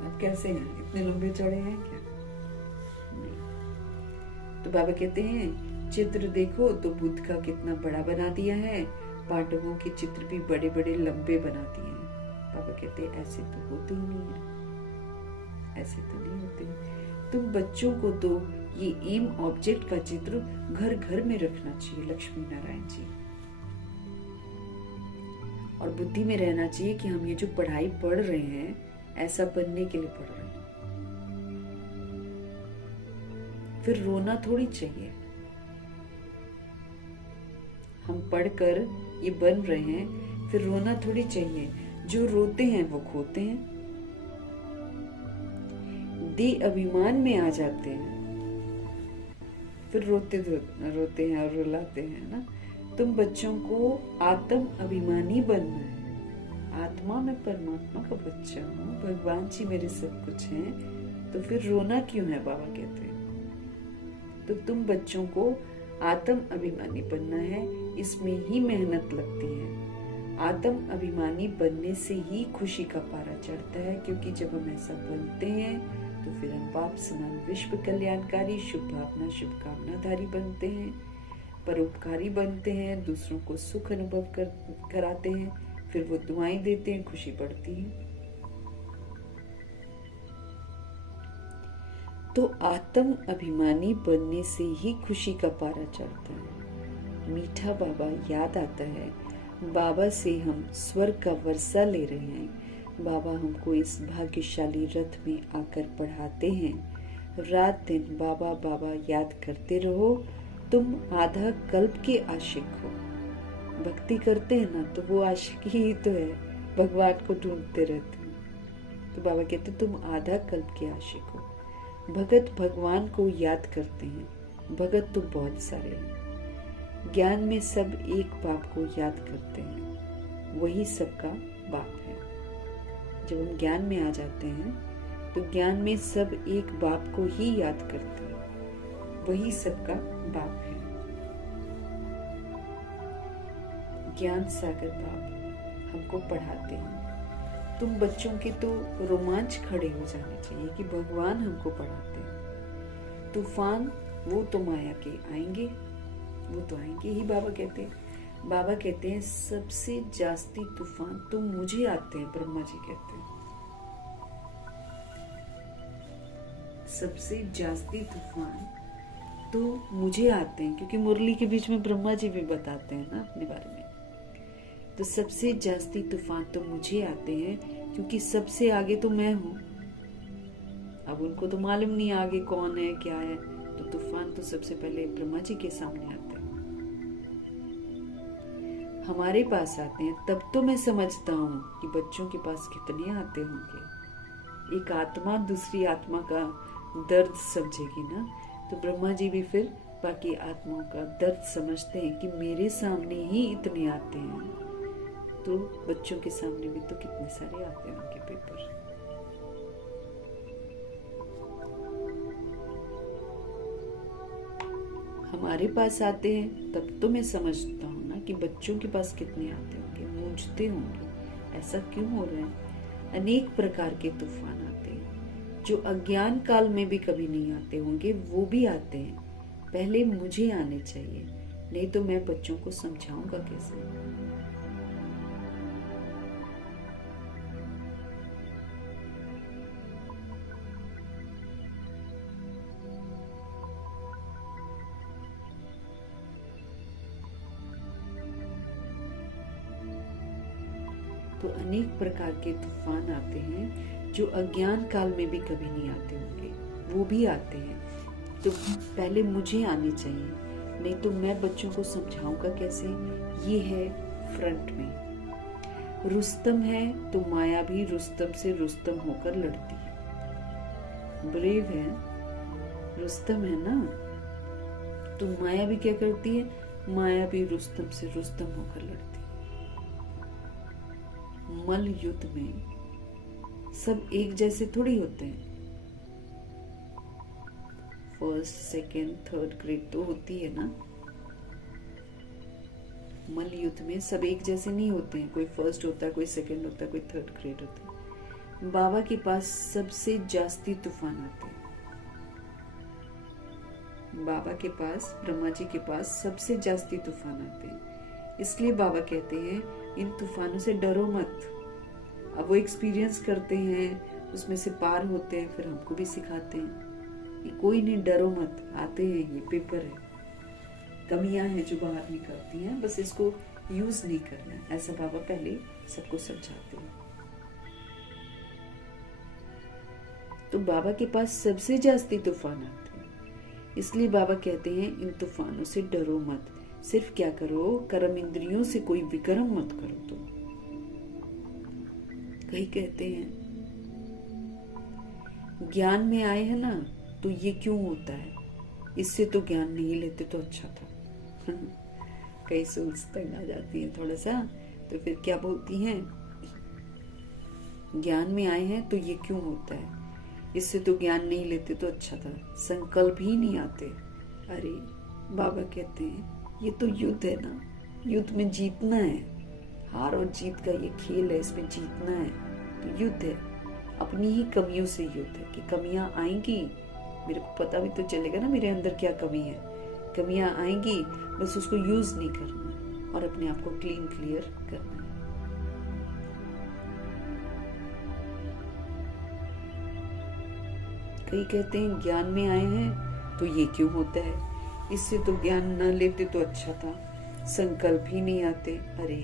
अब कैसे हैं, इतने लंबे चौड़े हैं क्या? नहीं। तो बाबा कहते हैं चित्र देखो तो बुद्ध का कितना बड़ा बना दिया है, पांडवों के चित्र भी बड़े बड़े लंबे बना दिए हैं। बाबा कहते हैं ऐसे तो होते ही नहीं है, ऐसे तो नहीं होते। तुम बच्चों को तो ये एम ऑब्जेक्ट का चित्र घर घर में रखना चाहिए लक्ष्मी नारायण जी, और बुद्धि में रहना चाहिए कि हम ये जो पढ़ाई पढ़ रहे हैं ऐसा बनने के लिए पढ़ रहे हैं। फिर रोना थोड़ी चाहिए। हम पढ़कर ये बन रहे हैं, फिर रोना थोड़ी चाहिए। जो रोते हैं वो खोते हैं, दे अभिमान में आ जाते हैं, फिर रोते हैं और रुलाते हैं ना। तुम बच्चों को आत्म अभिमानी बनना है। आत्मा में परमात्मा का बच्चा हूँ, भगवान जी मेरे सब कुछ हैं, तो फिर रोना क्यों है? बाबा कहते हैं तो तुम बच्चों को आत्म अभिमानी बनना है, इसमें ही मेहनत लगती है। आत्म अभिमानी बनने से ही खुशी का पारा चढ़ता है, क्योंकि जब हम ऐसा बनते हैं तो फिर हम पाप समान विश्व कल्याणकारी शुभ भावना शुभकामनाधारी बनते हैं, परोपकारी बनते हैं, दूसरों को सुख अनुभव कराते हैं, फिर वो दुआएं देते हैं, खुशी बढ़ती है। तो आत्म अभिमानी बनने से ही खुशी का पारा चढ़ता है। मीठा बाबा याद आता है, बाबा से हम स्वर्ग का वर्षा ले रहे हैं। बाबा हमको इस भाग्यशाली रथ में आकर पढ़ाते हैं। रात दिन बाबा बाबा याद करते रहो, तुम आधा कल्प के आशिक हो। भक्ति करते हैं ना तो वो आशिक ही तो है, भगवान को ढूंढते रहते हैं। तो बाबा कहते तुम आधा कल्प के आशिक हो। भगत भगवान को याद करते हैं। भगत तो बहुत सारे हैं। ज्ञान में सब एक बाप को याद करते हैं, वही सबका बाप है। जब हम ज्ञान में आ जाते हैं तो ज्ञान में सब एक बाप को ही याद करते हैं, वही सबका बाप है। ज्ञान सागर बाप हमको पढ़ाते हैं। तुम बच्चों के तो रोमांच खड़े हो जाने चाहिए कि भगवान हमको पढ़ाते हैं। तूफान वो तो माया के आएंगे, वो तो आएंगे ही। बाबा कहते हैं सबसे जास्ती तूफान तो मुझे आते हैं। ब्रह्मा जी कहते हैं सबसे जास्ती तूफान तो मुझे आते हैं, क्योंकि मुरली के बीच में ब्रह्मा जी भी बताते हैं ना अपने बारे में। तो सबसे जास्ती तूफान तो मुझे आते हैं, क्योंकि सबसे आगे तो मैं हूं। अब उनको तो मालूम नहीं आगे कौन है क्या है, तो तूफान तो सबसे पहले ब्रह्मा जी के सामने आते हैं, हमारे पास आते हैं। तब तो मैं समझता हूँ कि बच्चों के पास कितने आते होंगे। एक आत्मा दूसरी आत्मा का दर्द समझेगी ना, तो ब्रह्मा जी भी फिर बाकी आत्माओं का दर्द समझते हैं कि मेरे सामने ही इतने आते हैं, तो बच्चों के सामने भी तो कितने सारे आते हैं उनके पेपर। हमारे पास आते हैं तब तो मैं समझता हूँ ना कि बच्चों के पास कितने आते होंगे, मूंझते होंगे ऐसा क्यों हो रहा है। अनेक प्रकार के तूफान आते हैं जो अज्ञान काल में भी कभी नहीं आते होंगे, वो भी आते हैं। पहले मुझे आने चाहिए, नहीं तो मैं बच्चों को समझाऊंगा कैसे। तो अनेक प्रकार के तूफान आते हैं जो अज्ञान काल में भी कभी नहीं आते होंगे, वो भी आते हैं। तो पहले मुझे आने चाहिए, नहीं तो मैं बच्चों को समझाऊंगा कैसे। ये है फ्रंट में। रुस्तम है तो माया भी रुस्तम से रुस्तम होकर लड़ती है। ब्रेव है, रुस्तम है ना, तो माया भी क्या करती है, माया भी रुस्तम से रुस्तम होकर लड़ती है। मल युद्ध में सब एक जैसे थोड़ी होते हैं। फर्स्ट, सेकेंड, थर्ड ग्रेड तो होती है ना। मल युद्ध में सब एक जैसे नहीं होते हैं। कोई फर्स्ट होता है, कोई सेकेंड होता है, कोई थर्ड ग्रेड होता है। बाबा के पास सबसे जास्ती तूफान आते हैं। बाबा के पास, ब्रह्मा जी के पास सबसे जास्ती तूफान आते हैं। इसलिए बाबा कहते हैं इन तूफानों से डरो मत। अब वो एक्सपीरियंस करते हैं, उसमें से पार होते हैं, फिर हमको भी सिखाते हैं कि कोई नहीं, डरो मत, आते हैं, ये पेपर है, कमियां हैं जो बाहर निकलती हैं, बस इसको यूज नहीं करना है। ऐसा बाबा पहले सबको समझाते हैं। तो बाबा के पास सबसे जास्ती तूफान आते हैं। इसलिए बाबा कहते हैं इन तूफानों से डरो मत। सिर्फ क्या करो, कर्म इंद्रियों से कोई विकर्म मत करो। तो कई कहते हैं ज्ञान में आए हैं ना, तो ये क्यों होता है, इससे तो ज्ञान नहीं लेते तो अच्छा था। कई सोच तंग आ जाती है थोड़ा सा, तो फिर क्या बोलती हैं, ज्ञान में आए हैं तो ये क्यों होता है, इससे तो ज्ञान नहीं लेते तो अच्छा था, संकल्प ही नहीं आते। अरे बाबा कहते हैं ये तो युद्ध है ना, युद्ध में जीतना है। हार और जीत का ये खेल है, इसमें जीतना है। तो युद्ध है, अपनी ही कमियों से युद्ध है कि कमियां आएंगी, मेरे को पता भी तो चलेगा ना मेरे अंदर क्या कमी है। कमियां आएंगी, बस उसको यूज नहीं करना है और अपने आप को क्लीन क्लियर करना है। कई कहते हैं ज्ञान में आए हैं तो ये क्यों होता है, इससे तो ज्ञान न लेते तो अच्छा था, संकल्प ही नहीं आते। अरे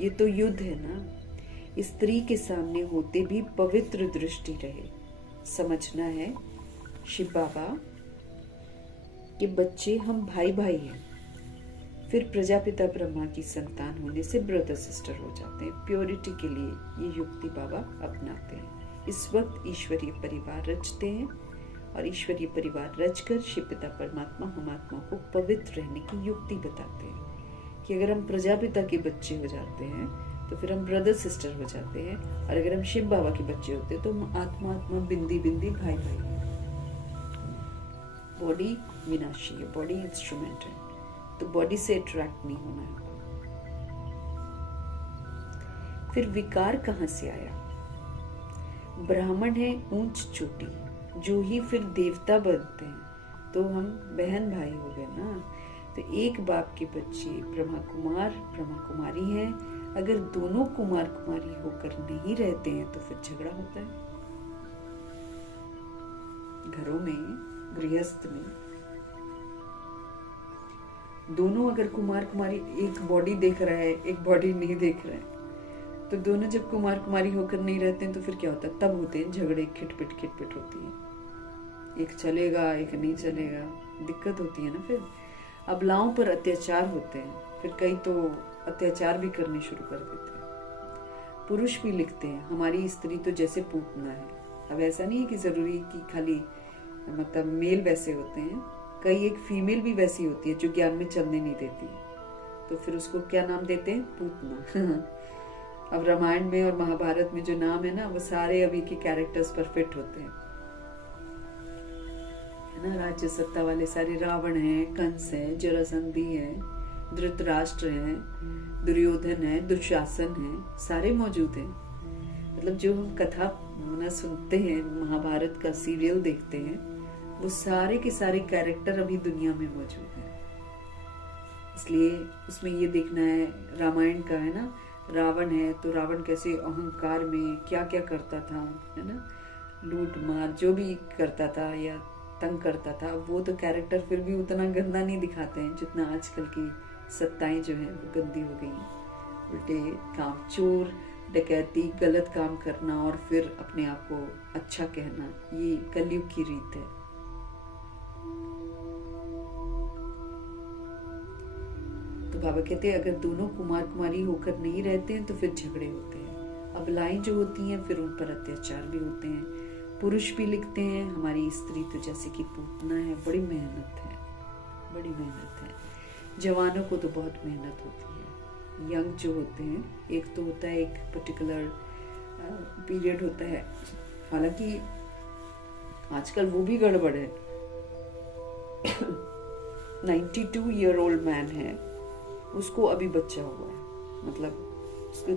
ये तो युद्ध है ना। स्त्री के सामने होते भी पवित्र दृष्टि रहे। समझना है शिव बाबा के बच्चे हम भाई भाई हैं। फिर प्रजापिता ब्रह्मा की संतान होने से ब्रदर सिस्टर हो जाते हैं। प्योरिटी के लिए ये युक्ति बाबा अपनाते हैं। इस वक्त ईश्वरीय परिवार रचते हैं और ईश्वरीय परिवार रचकर शिव पिता परमात्मा हम आत्मा को पवित्र रहने की युक्ति बताते हैं कि अगर हम प्रजापिता के बच्चे हो जाते हैं तो फिर हम ब्रदर सिस्टर हो जाते हैं, और अगर हम शिव बाबा के बच्चे होते हैं तो हम आत्मा आत्मा बिंदी बिंदी भाई भाई हैं। बॉडी विनाशी है, बॉडी इंस्ट्रूमेंट है, तो बॉडी से अट्रैक्ट नहीं होना है। फिर विकार कहां से आया? ब्राह्मण है ऊंच चोटी, जो ही फिर देवता बनते हैं तो हम बहन भाई हो गए ना। तो एक बाप के बच्चे ब्रह्मा कुमार ब्रह्मा कुमारी हैं, अगर दोनों कुमार कुमारी होकर नहीं रहते हैं तो फिर झगड़ा होता है। घरों में, गृहस्थ में दोनों अगर कुमार कुमारी, एक बॉडी देख रहा है एक बॉडी नहीं देख रहा है, तो दोनों जब कुमार कुमारी होकर नहीं रहते हैं तो फिर क्या होता है, तब होते हैं झगड़े, खिटपिट होती है। एक चलेगा एक नहीं चलेगा, दिक्कत होती है ना। फिर अबलाओं पर अत्याचार होते हैं, फिर कई तो अत्याचार भी करने शुरू कर देते हैं। पुरुष भी लिखते हैं हमारी स्त्री तो जैसे पूतना है। अब ऐसा नहीं है कि जरूरी कि खाली मतलब मेल वैसे होते हैं, कई एक फीमेल भी वैसी होती है जो ज्ञान में चलने नहीं देती, तो फिर उसको क्या नाम देते हैं, पूतना। अब रामायण में और महाभारत में जो नाम है ना, वो सारे अभी के कैरेक्टर्स पर फिट होते हैं, है ना। राज्य सत्ता वाले सारे रावण हैं, कंस है, जरासंधी है, धृतराष्ट्र है, दुर्योधन है, दुशासन है, सारे मौजूद हैं। मतलब जो हम कथा ना सुनते हैं, महाभारत का सीरियल देखते हैं, वो सारे के सारे कैरेक्टर अभी दुनिया में मौजूद हैं। इसलिए उसमें ये देखना है, रामायण का है ना, रावण है तो रावण कैसे अहंकार में क्या क्या करता था, है ना, लूट मार जो भी करता था या तंग करता था, वो तो कैरेक्टर फिर भी उतना गंदा नहीं दिखाते हैं जितना आजकल की सत्ताएं जो है वो गंदी हो गई हैं। उल्टे काम, चोर डकैती, गलत काम करना और फिर अपने आप को अच्छा कहना, ये कलयुग की रीत है। तो बाबा कहते हैं अगर दोनों कुमार कुमारी होकर नहीं रहते हैं तो फिर झगड़े होते हैं। अबलाएं जो होती हैं फिर उन पर अत्याचार भी होते हैं। पुरुष भी लिखते हैं हमारी स्त्री तो जैसे कि पूतना है, बड़ी मेहनत है, बड़ी मेहनत है। जवानों को तो बहुत मेहनत होती है, यंग जो होते हैं, एक तो होता है एक पर्टिकुलर पीरियड होता है, हालांकि आजकल वो भी गड़बड़ है। 92 ईयर ओल्ड मैन है, उसको अभी बच्चा हुआ है, मतलब उसको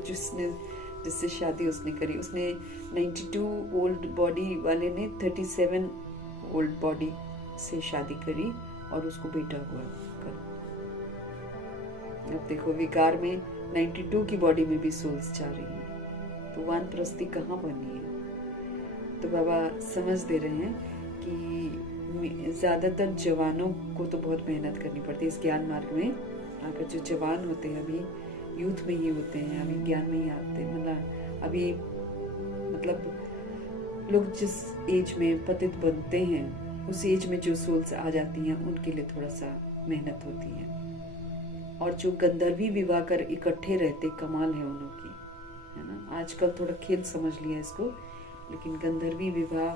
जिससे शादी उसने करी, उसने 92 ओल्ड बॉडी वाले ने 37 ओल्ड बॉडी से शादी करी और उसको बेटा हुआ कल। अब देखो विकार में 92 की बॉडी में भी सोल्स जा रही है, तो वानप्रस्थी कहाँ बनी है। तो बाबा समझ दे रहे हैं कि ज्यादातर जवानों को तो बहुत मेहनत करनी पड़ती है इस ज्ञान मार्ग में। अगर जो जवान होते हैं, अभी यूथ में ही होते हैं, अभी ज्ञान में ही आते हैं, अभी मतलब लोग जिस एज में पतित बनते हैं, उस एज में जो सोल्स आ जाती हैं, उनके लिए थोड़ा सा मेहनत होती है। और जो गंधर्वी विवाह कर इकट्ठे रहते, कमाल है उन की, है ना। आजकल थोड़ा खेल समझ लिया इसको, लेकिन गंधर्वी विवाह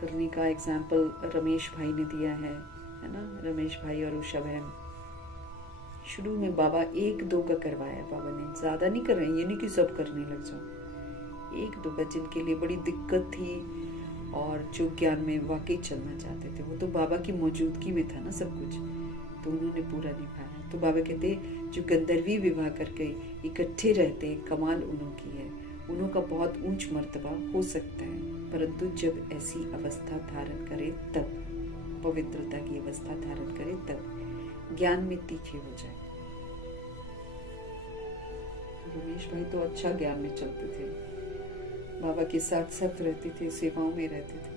करने का एग्जाम्पल रमेश भाई ने दिया है ना। रमेश भाई और उषा बहन, शुरू में बाबा 1-2 का करवाया बाबा ने, ज्यादा नहीं कर रहे, ये नहीं कि सब करने लग जाओ। 1-2 का जिनके लिए बड़ी दिक्कत थी और जो ज्ञान में वाकई चलना चाहते थे, वो तो बाबा की मौजूदगी में था ना सब कुछ, तो उन्होंने पूरा निभाया। तो बाबा कहते जो गंधर्वी विवाह करके इकट्ठे रहते, कमाल उन्हों की है, उन्हों का बहुत ऊंच मर्तबा हो सकता है, परंतु जब ऐसी अवस्था धारण करे तब, पवित्रता की अवस्था धारण करे तब, ज्ञान में तीखे हो जाए। रमेश भाई तो अच्छा ज्ञान में चलते थे, बाबा के साथ साथ रहते थे, सेवाओं में रहते थे।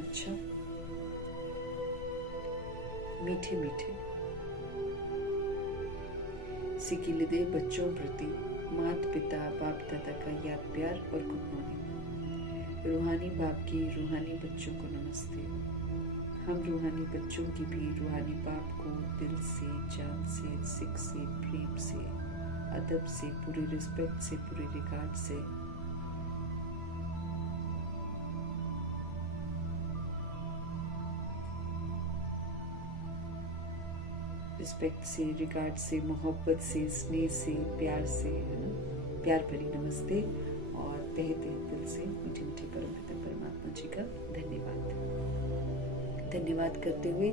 अच्छा, मीठे मीठे सिकिलिदे बच्चों प्रति माता पिता बाप दादा का याद प्यार और गुड मॉर्निंग। रूहानी बाप की रूहानी बच्चों को नमस्ते। हम रूहानी बच्चों की भी रूहानी बाप को दिल से, जान से, सिख से, प्रेम से, अदब से, पूरी रिस्पेक्ट से, पूरी रिगार्ड से रिस्पेक्ट से, रिगार्ड से, मोहब्बत से, स्नेह से, प्यार से, है ना, प्यार भरी नमस्ते और तहे दिल से मीठे मीठे परम परमात्मा जी का धन्यवाद करते हुए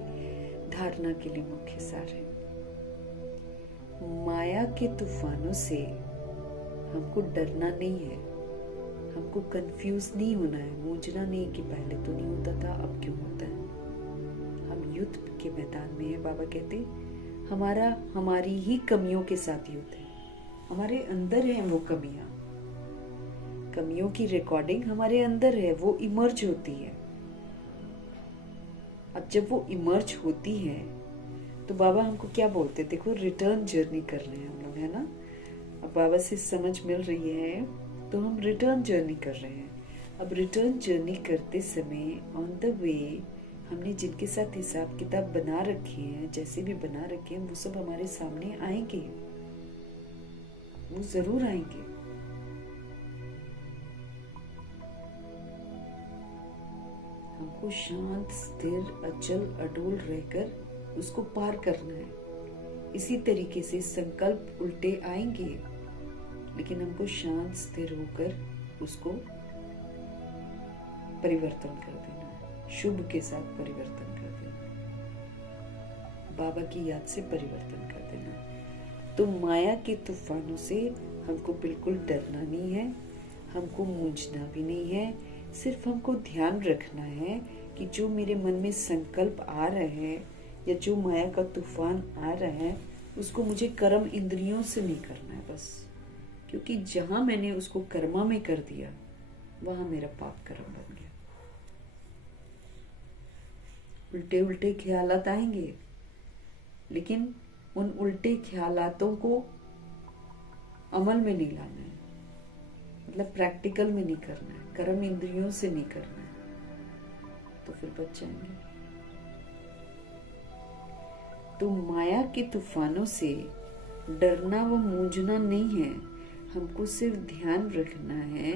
धारणा के लिए मुख्य सार है। माया के तूफानों से हमको डरना नहीं है, हमको कंफ्यूज नहीं होना है, मूंझना नहीं कि पहले तो नहीं होता था अब क्यों होता है। हम युद्ध के मैदान में है। बाबा कहते हमारी ही कमियों के साथ युद्ध है, हमारे अंदर है वो कमियों की रिकॉर्डिंग हमारे अंदर है, वो इमर्ज होती है। अब जब वो इमर्ज होती है तो बाबा हमको क्या बोलते हैं, देखो रिटर्न जर्नी कर रहे हैं हम लोग, है ना। अब बाबा से समझ मिल रही है तो हम रिटर्न जर्नी कर रहे हैं। अब रिटर्न जर्नी करते समय ऑन द वे हमने जिनके साथ हिसाब किताब बना रखे हैं, जैसे भी बना रखे हैं, वो सब हमारे सामने आएंगे, वो जरूर आएंगे। हमको शांत, स्थिर, अचल, अडोल रहकर उसको पार करना है। इसी तरीके से संकल्प उल्टे आएंगे, लेकिन हमको शांत स्थिर होकर उसको परिवर्तन कर देना है, शुभ के साथ परिवर्तन कर देना, बाबा की याद से परिवर्तन कर देना। तो माया के तूफानों से हमको बिल्कुल डरना नहीं है, हमको मूंझना भी नहीं है। सिर्फ हमको ध्यान रखना है कि जो मेरे मन में संकल्प आ रहे हैं या जो माया का तूफान आ रहा है, उसको मुझे कर्म इंद्रियों से नहीं करना है बस, क्योंकि जहां मैंने उसको कर्मा में कर दिया वहां मेरा पाप कर्म बन गया। उल्टे उल्टे ख्यालात आएंगे, लेकिन उन उल्टे ख्यालातों को अमल में नहीं लाना है, मतलब प्रैक्टिकल में नहीं करना है, कर्म इंद्रियों से नहीं करना है, तो फिर बच जाएंगे। तो माया के तूफानों से डरना व मूंझना नहीं है, हमको सिर्फ ध्यान रखना है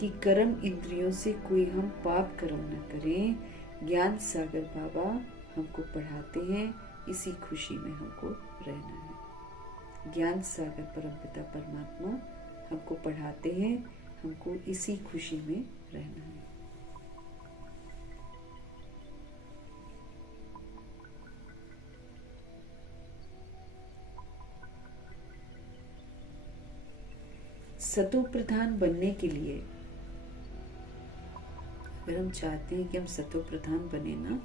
कि कर्म इंद्रियों से कोई हम पाप कर्म न करें। ज्ञान सागर बाबा हमको पढ़ाते हैं, इसी खुशी में हमको रहना है। ज्ञान सागर परमपिता परमात्मा हमको पढ़ाते हैं, हमको इसी खुशी में रहना है। सतो प्रधान बनने के लिए, अगर हम चाहते हैं कि हम सतो प्रधान बने ना,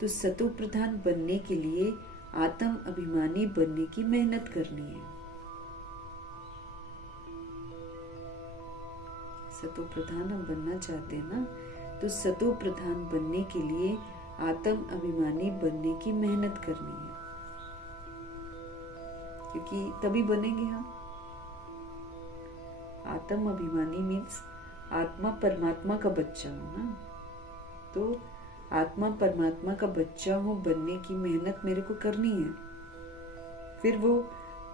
तो सतो प्रधान बनने के लिए आत्म अभिमानी बनने की मेहनत करनी है। सतो प्रधान हम बनना चाहते हैं ना, तो सतो प्रधान बनने के लिए आत्म अभिमानी बनने की मेहनत करनी है, क्योंकि तभी बनेंगे हम। आत्म अभिमानी मीन्स आत्मा परमात्मा का बच्चा हो ना, तो आत्मा परमात्मा का बच्चा हो बनने की मेहनत मेरे को करनी है। फिर वो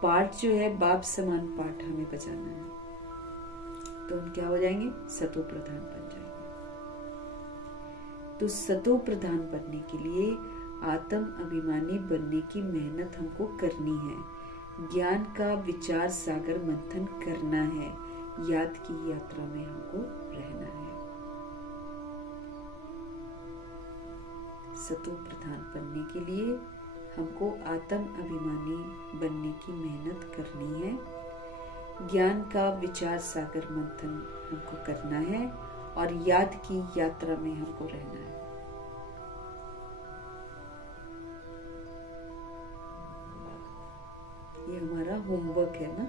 पाठ जो है बाप समान पाठ हमें बजाना है, तो हम क्या हो जाएंगे? सतो प्रधान बन जाएंगे। तो सतो प्रधान बनने के लिए आत्म अभिमानी बनने की मेहनत हमको करनी है। ज्ञान का विचार सागर मंथन करना है, याद की यात्रा में हमको रहना है। सतो प्रधान बनने के लिए हमको आत्म अभिमानी बनने की मेहनत करनी है। ज्ञान का विचार सागर मंथन हमको करना है और याद की यात्रा में हमको रहना है। ये हमारा होमवर्क है ना,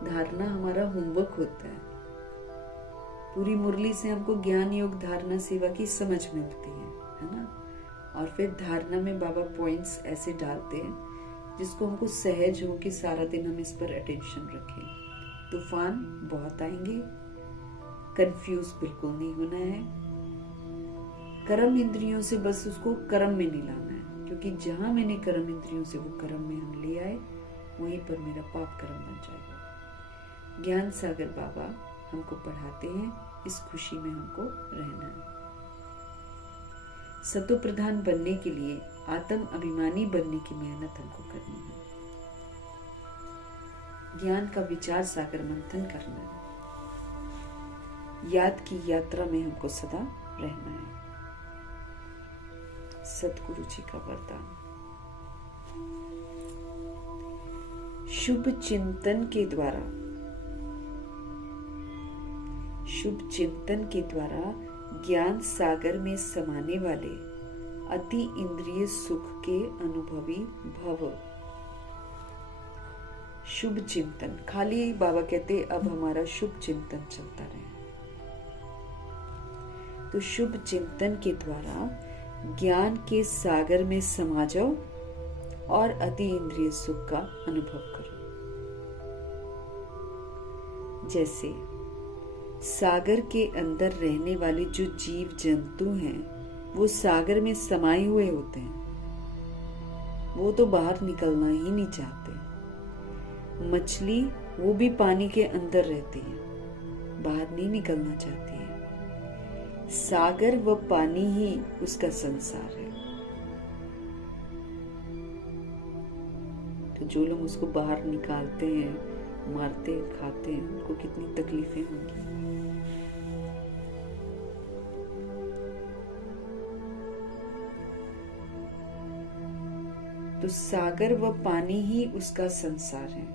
धारणा हमारा होमवर्क होता है। पूरी मुरली से हमको ज्ञान योग धारणा सेवा की समझ मिलती है ना। और फिर धारणा में बाबा पॉइंट्स ऐसे डालते हैं जिसको हमको सहज हो कि सारा दिन हम इस पर अटेंशन रखें। तूफान बहुत आएंगे, कंफ्यूज बिल्कुल नहीं होना है। कर्म इंद्रियों से बस उसको कर्म में नहीं लाना है, क्योंकि जहां मैंने कर्म इंद्रियों से वो कर्म में हम ले आए, वहीं पर मेरा पाप कर्म बन जाएगा। ज्ञान सागर बाबा हमको पढ़ाते हैं, इस खुशी में हमको रहना है। सतो प्रधान बनने के लिए आत्म अभिमानी बनने की मेहनत हमको करनी है। ज्ञान का विचार सागर मंथन करना है, याद की यात्रा में हमको सदा रहना है। सतगुरु जी का वरदान। शुभ चिंतन के द्वारा, शुभ चिंतन के द्वारा ज्ञान सागर में समाने वाले अति इंद्रिय सुख के अनुभवी भव। शुभ चिंतन, खाली बाबा कहते अब हमारा शुभ चिंतन चलता रहे। तो शुभ चिंतन के द्वारा ज्ञान के सागर में समा जाओ और अति इंद्रिय सुख का अनुभव करो। जैसे सागर के अंदर रहने वाले जो जीव जंतु हैं वो सागर में समाये हुए होते हैं, वो तो बाहर निकलना ही नहीं चाहते। मछली वो भी पानी के अंदर रहती है, बाहर नहीं निकलना चाहती है। सागर व पानी ही उसका संसार है। तो जो लोग उसको बाहर निकालते हैं, मारते खाते हैं, उनको कितनी तकलीफें होंगी। तो सागर व पानी ही उसका संसार है।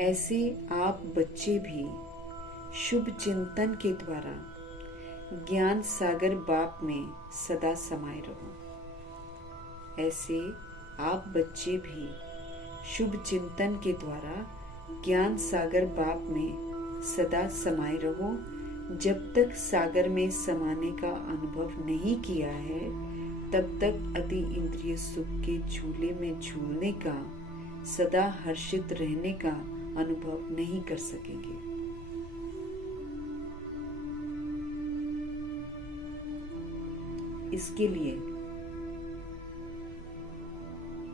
ऐसे आप बच्चे भी शुभ चिंतन के द्वारा ज्ञान सागर बाप में सदा समाये रहो। ऐसे आप बच्चे भी शुभ चिंतन के द्वारा ज्ञान सागर बाप में सदा समाये रहो। जब तक सागर में समाने का अनुभव नहीं किया है, तब तक अति इंद्रिय सुख के झूले में झूलने का, सदा हर्षित रहने का अनुभव नहीं कर सकेंगे। इसके लिए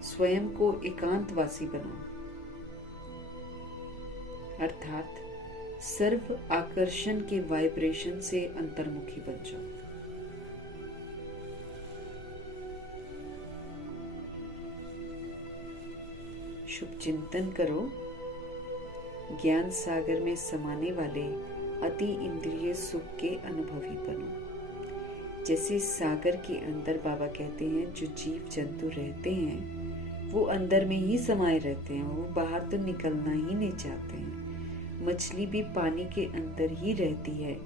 स्वयं को एकांतवासी बनाओ, अर्थात सर्व आकर्षण के वाइब्रेशन से अंतर्मुखी बन जाओ। चिंतन करो, ज्ञान सागर में समाने वाले अति इंद्रिय सुख के अनुभवी बनो। जैसे सागर के अंदर बाबा कहते हैं जो जीव जंतु रहते हैं वो अंदर में ही समाये रहते हैं, वो बाहर तो निकलना ही नहीं चाहते हैं। मछली भी पानी के अंदर ही रहती है,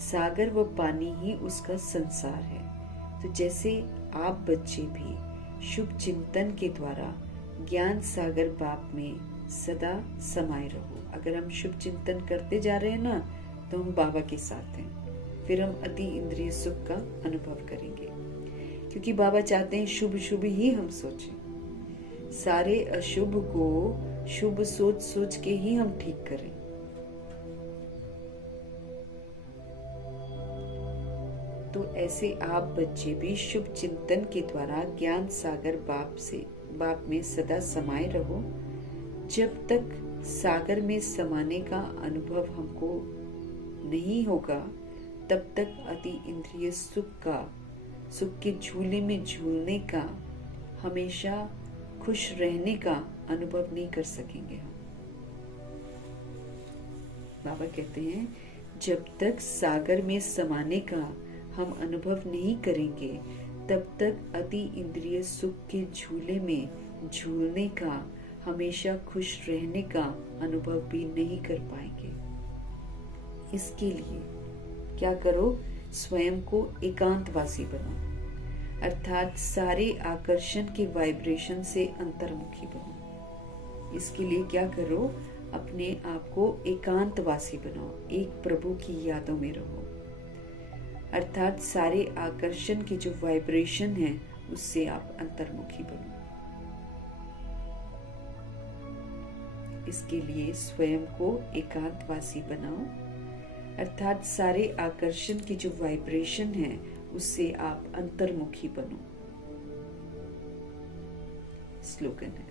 सागर व पानी ही उसका संसार है। तो जैसे आप बच्चे भी शुभ चिंतन के द्वारा ज्ञान सागर बाप में सदा समाये रहो। अगर हम शुभ चिंतन करते जा रहे हैं ना तो हम बाबा के साथ हैं, फिर हम अति इंद्रिय सुख का अनुभव करेंगे, क्योंकि बाबा चाहते हैं शुभ शुभ ही हम सोचें, सारे अशुभ को शुभ सोच सोच के ही हम ठीक करें। तो ऐसे आप बच्चे भी शुभ चिंतन के द्वारा ज्ञान सागर बाप में सदा समाये रहो। जब तक सागर में समाने का अनुभव हमको नहीं होगा तब तक अति इंद्रिय सुख के झूले में झूलने का, हमेशा खुश रहने का अनुभव नहीं कर सकेंगे हम। बाबा कहते हैं जब तक सागर में समाने का हम अनुभव नहीं करेंगे तब तक अति इंद्रिय सुख के झूले में झूलने का, हमेशा खुश रहने का अनुभव भी नहीं कर पाएंगे। इसके लिए क्या करो, स्वयं को एकांतवासी बनाओ, अर्थात सारे आकर्षण के वाइब्रेशन से अंतर्मुखी बनो। इसके लिए क्या करो, अपने आप को एकांतवासी बनाओ, एक प्रभु की यादों में रहो, अर्थात सारे आकर्षण के जो वाइब्रेशन है उससे आप अंतर्मुखी बनो। इसके लिए स्वयं को एकांतवासी बनाओ, अर्थात सारे आकर्षण की जो वाइब्रेशन है उससे आप अंतर्मुखी बनो। स्लोगन है,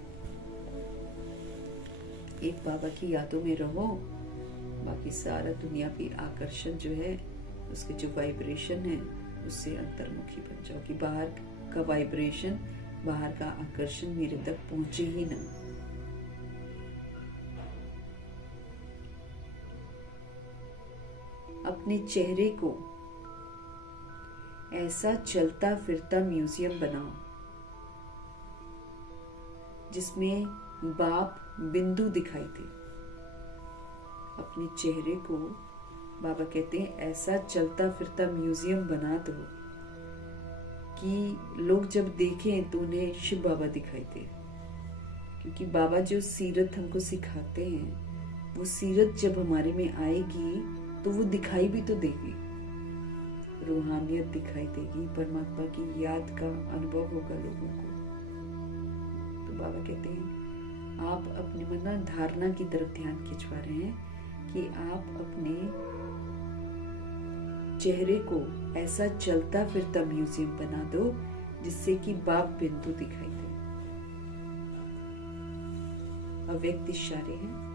एक बाबा की यादों में रहो, बाकी सारा दुनियावी आकर्षण जो है उसके जो वाइब्रेशन है उससे अंतर्मुखी बन जाओ कि बाहर का वाइब्रेशन, बाहर का आकर्षण मेरे तक पहुंचे ही ना। अपने चेहरे को ऐसा चलता फिरता म्यूजियम बनाओ जिसमें बाप बिंदु दिखाई दे। अपने चेहरे को बाबा कहते हैं ऐसा चलता फिरता म्यूजियम बना दो कि लोग जब देखें तो उन्हें शिव बाबा दिखाई दे, क्योंकि बाबा जो सीरत हमको सिखाते हैं वो सीरत जब हमारे में आएगी तो वो दिखाई भी तो देगी, रूहानियत दिखाई देगी, परमात्मा की याद का अनुभव होगा लोगों को। तो बाबा कहते हैं आप अपने मन धारणा की तरफ ध्यान खिंचवा रहे हैं कि आप अपने चेहरे को ऐसा चलता फिरता म्यूजियम बना दो जिससे कि बाप बिंदु दिखाई दे। अव्यक्त इशारे हैं।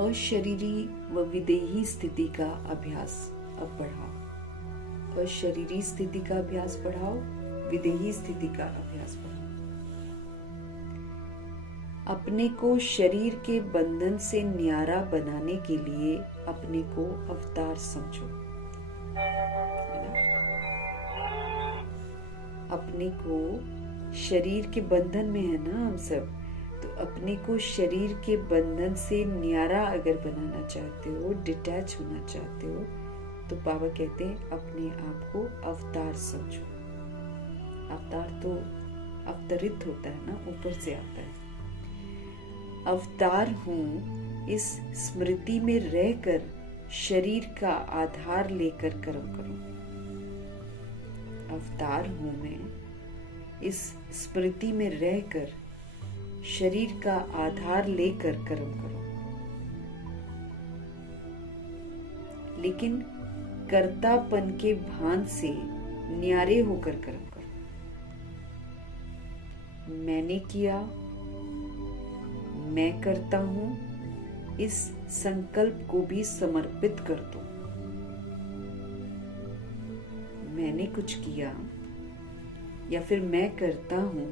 अशरीरी व विदेही स्थिति का अभ्यास अब बढ़ाओ। अशरीरी स्थिति का अभ्यास बढ़ाओ, विदेही स्थिति का अभ्यास बढ़ाओ। अपने को शरीर के बंधन से न्यारा बनाने के लिए अपने को अवतार समझो। अपने को शरीर के बंधन में है ना हम सब, तो अपने को शरीर के बंधन से न्यारा अगर बनाना चाहते हो, डिटैच होना चाहते हो, तो बाबा कहते हैं अपने आप को अवतार समझो। अवतार तो अवतरित होता है ना, ऊपर से आता है। अवतार हूं इस स्मृति में रहकर शरीर का आधार लेकर कर्म करो। अवतार हूं मैं इस स्मृति में रहकर शरीर का आधार लेकर कर्म करो, लेकिन कर्तापन के भान से न्यारे होकर कर्म करो। मैंने किया, मैं करता हूं, इस संकल्प को भी समर्पित कर दो। मैंने कुछ किया या फिर मैं करता हूं,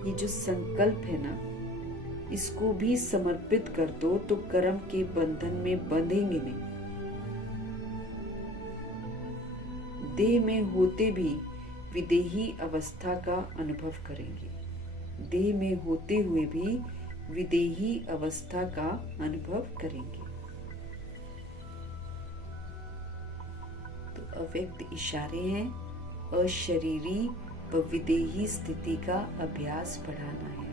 ये जो संकल्प है ना, इसको भी समर्पित कर दो तो कर्म के बंधन में बंधेंगे नहीं। देह में होते भी विदेही अवस्था का अनुभव करेंगे। देह में होते हुए भी विदेही अवस्था का अनुभव करेंगे। तो अव्यक्त इशारे हैं अशरीरी व विदेही स्थिति का अभ्यास बढ़ाना है।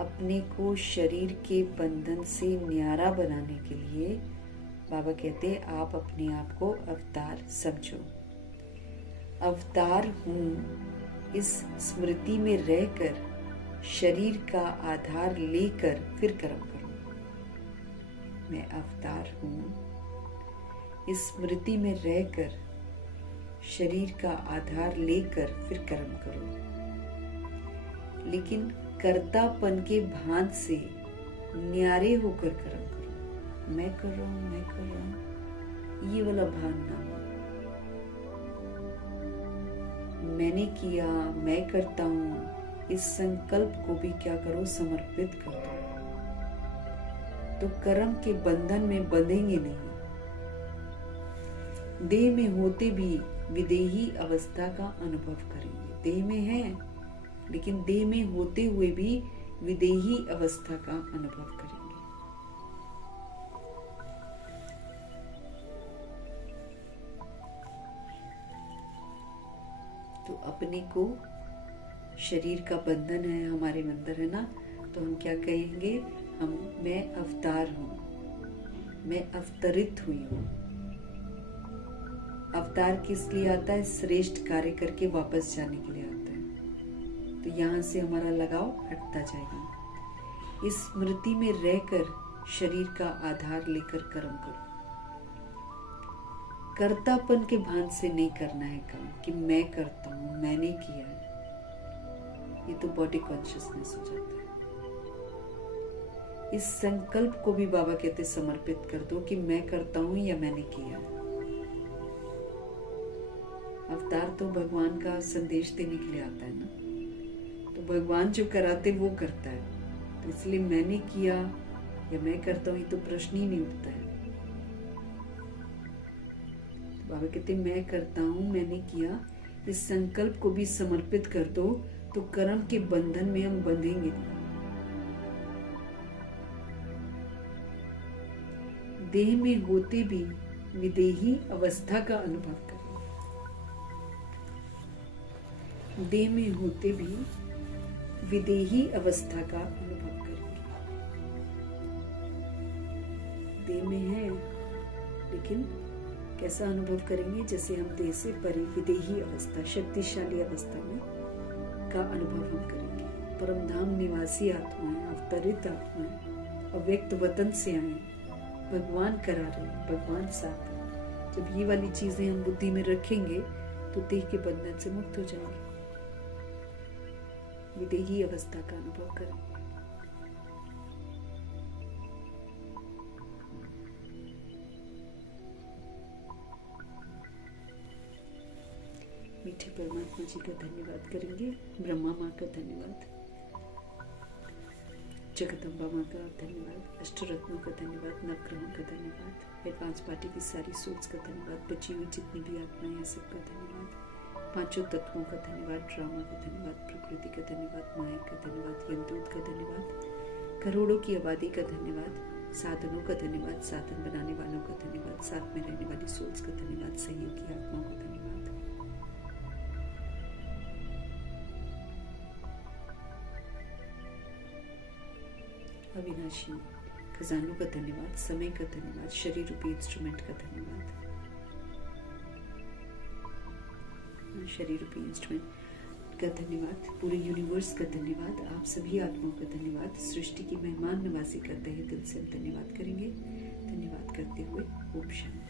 अपने को शरीर के बंधन से न्यारा बनाने के लिए बाबा कहते आप अपने आप को अवतार समझो। अवतार हूँ इस स्मृति में रहकर शरीर का आधार लेकर फिर कर्म करूँ। मैं अवतार हूँ इस स्मृति में रहकर शरीर का आधार लेकर फिर कर्म करूँ, लेकिन कर्तापन के भान से न्यारे होकर कर्म करूँ। मैं कर रहा हूँ, मैं कर रहा हूँ, ये वाला भान ना हो। मैंने किया, मैं करता हूँ, इस संकल्प को भी क्या करो, समर्पित कर दो। तो कर्म के बंधन में बंधेंगे नहीं। देह में होते भी विदेही अवस्था का अनुभव करेंगे। देह में है, लेकिन देह में होते हुए भी विदेही अवस्था का अनुभव करेंगे। तो अपने को शरीर का बंधन है, हमारे अंदर है ना, तो हम क्या कहेंगे, मैं अवतार हूं, मैं अवतरित हुई हूं। अवतार किस लिए आता है? श्रेष्ठ कार्य करके वापस जाने के लिए आता है। तो यहां से हमारा लगाव हटता जाएगा। इस स्मृति में रहकर शरीर का आधार लेकर कर्म करो। कर्तापन के भान से नहीं करना है काम कि मैं करता हूं, मैंने किया है। ये तो बॉडी कॉन्शियसनेस हो जाता है। इस संकल्प को भी बाबा कहते समर्पित कर दो कि मैं करता हूं या मैंने किया है। अवतार तो भगवान का संदेश देने के लिए आता है ना, तो भगवान जो कराते वो करता है। तो इसलिए मैंने किया या मैं करता हूं, ये तो प्रश्न ही नहीं उठता है। तो बाबा कहते मैं करता हूं, मैंने किया, इस संकल्प को भी समर्पित कर दो तो कर्म के बंधन में हम बंधेंगे नहीं। देह में होते भी विदेही अवस्था का अनुभव करें। देह में होते भी विदेही अवस्था का अनुभव करेंगे। देह में है, लेकिन कैसा अनुभव करेंगे? जैसे हम देह से परे विदेही अवस्था, शक्तिशाली अवस्था में का अनुभव हम करेंगे। परमधाम निवासी आत्माएं, अवतरित आत्माएं, अव्यक्त वतन से आए, भगवान करा रहे, भगवान साथ है। जब ये वाली चीजें हम बुद्धि में रखेंगे तो देह के बंधन से मुक्त हो जाएंगे, विदेही अवस्था का अनुभव करेंगे। मीठे परमात्मा जी का धन्यवाद करेंगे, ब्रह्मा माँ का धन्यवाद, जगदम्बा माँ का धन्यवाद, अष्टरत्नों का धन्यवाद, नवग्रहों का धन्यवाद, एडवांस पार्टी की सारी सोच का धन्यवाद, बची हुई जितनी भी आत्माएं हैं सबका धन्यवाद, पांचों तत्वों का धन्यवाद, ड्रामा का धन्यवाद, प्रकृति का धन्यवाद, माया का धन्यवाद, यमदूत का धन्यवाद, करोड़ों की आबादी का धन्यवाद, साधनों का धन्यवाद, साधन बनाने वालों का धन्यवाद, साथ में रहने वाली सोच का धन्यवाद, सहयोगी आत्माओं का धन्यवाद। अविनाशी खजानों का धन्यवाद, समय का धन्यवाद, शरीर रूपी इंस्ट्रूमेंट का धन्यवाद, शरीर रूपी इंस्ट्रूमेंट का धन्यवाद, पूरे यूनिवर्स का धन्यवाद, आप सभी आत्माओं का धन्यवाद, सृष्टि की मेहमान नवाजी करते हैं दिल से हम धन्यवाद करेंगे। धन्यवाद करते हुए ओम शांति।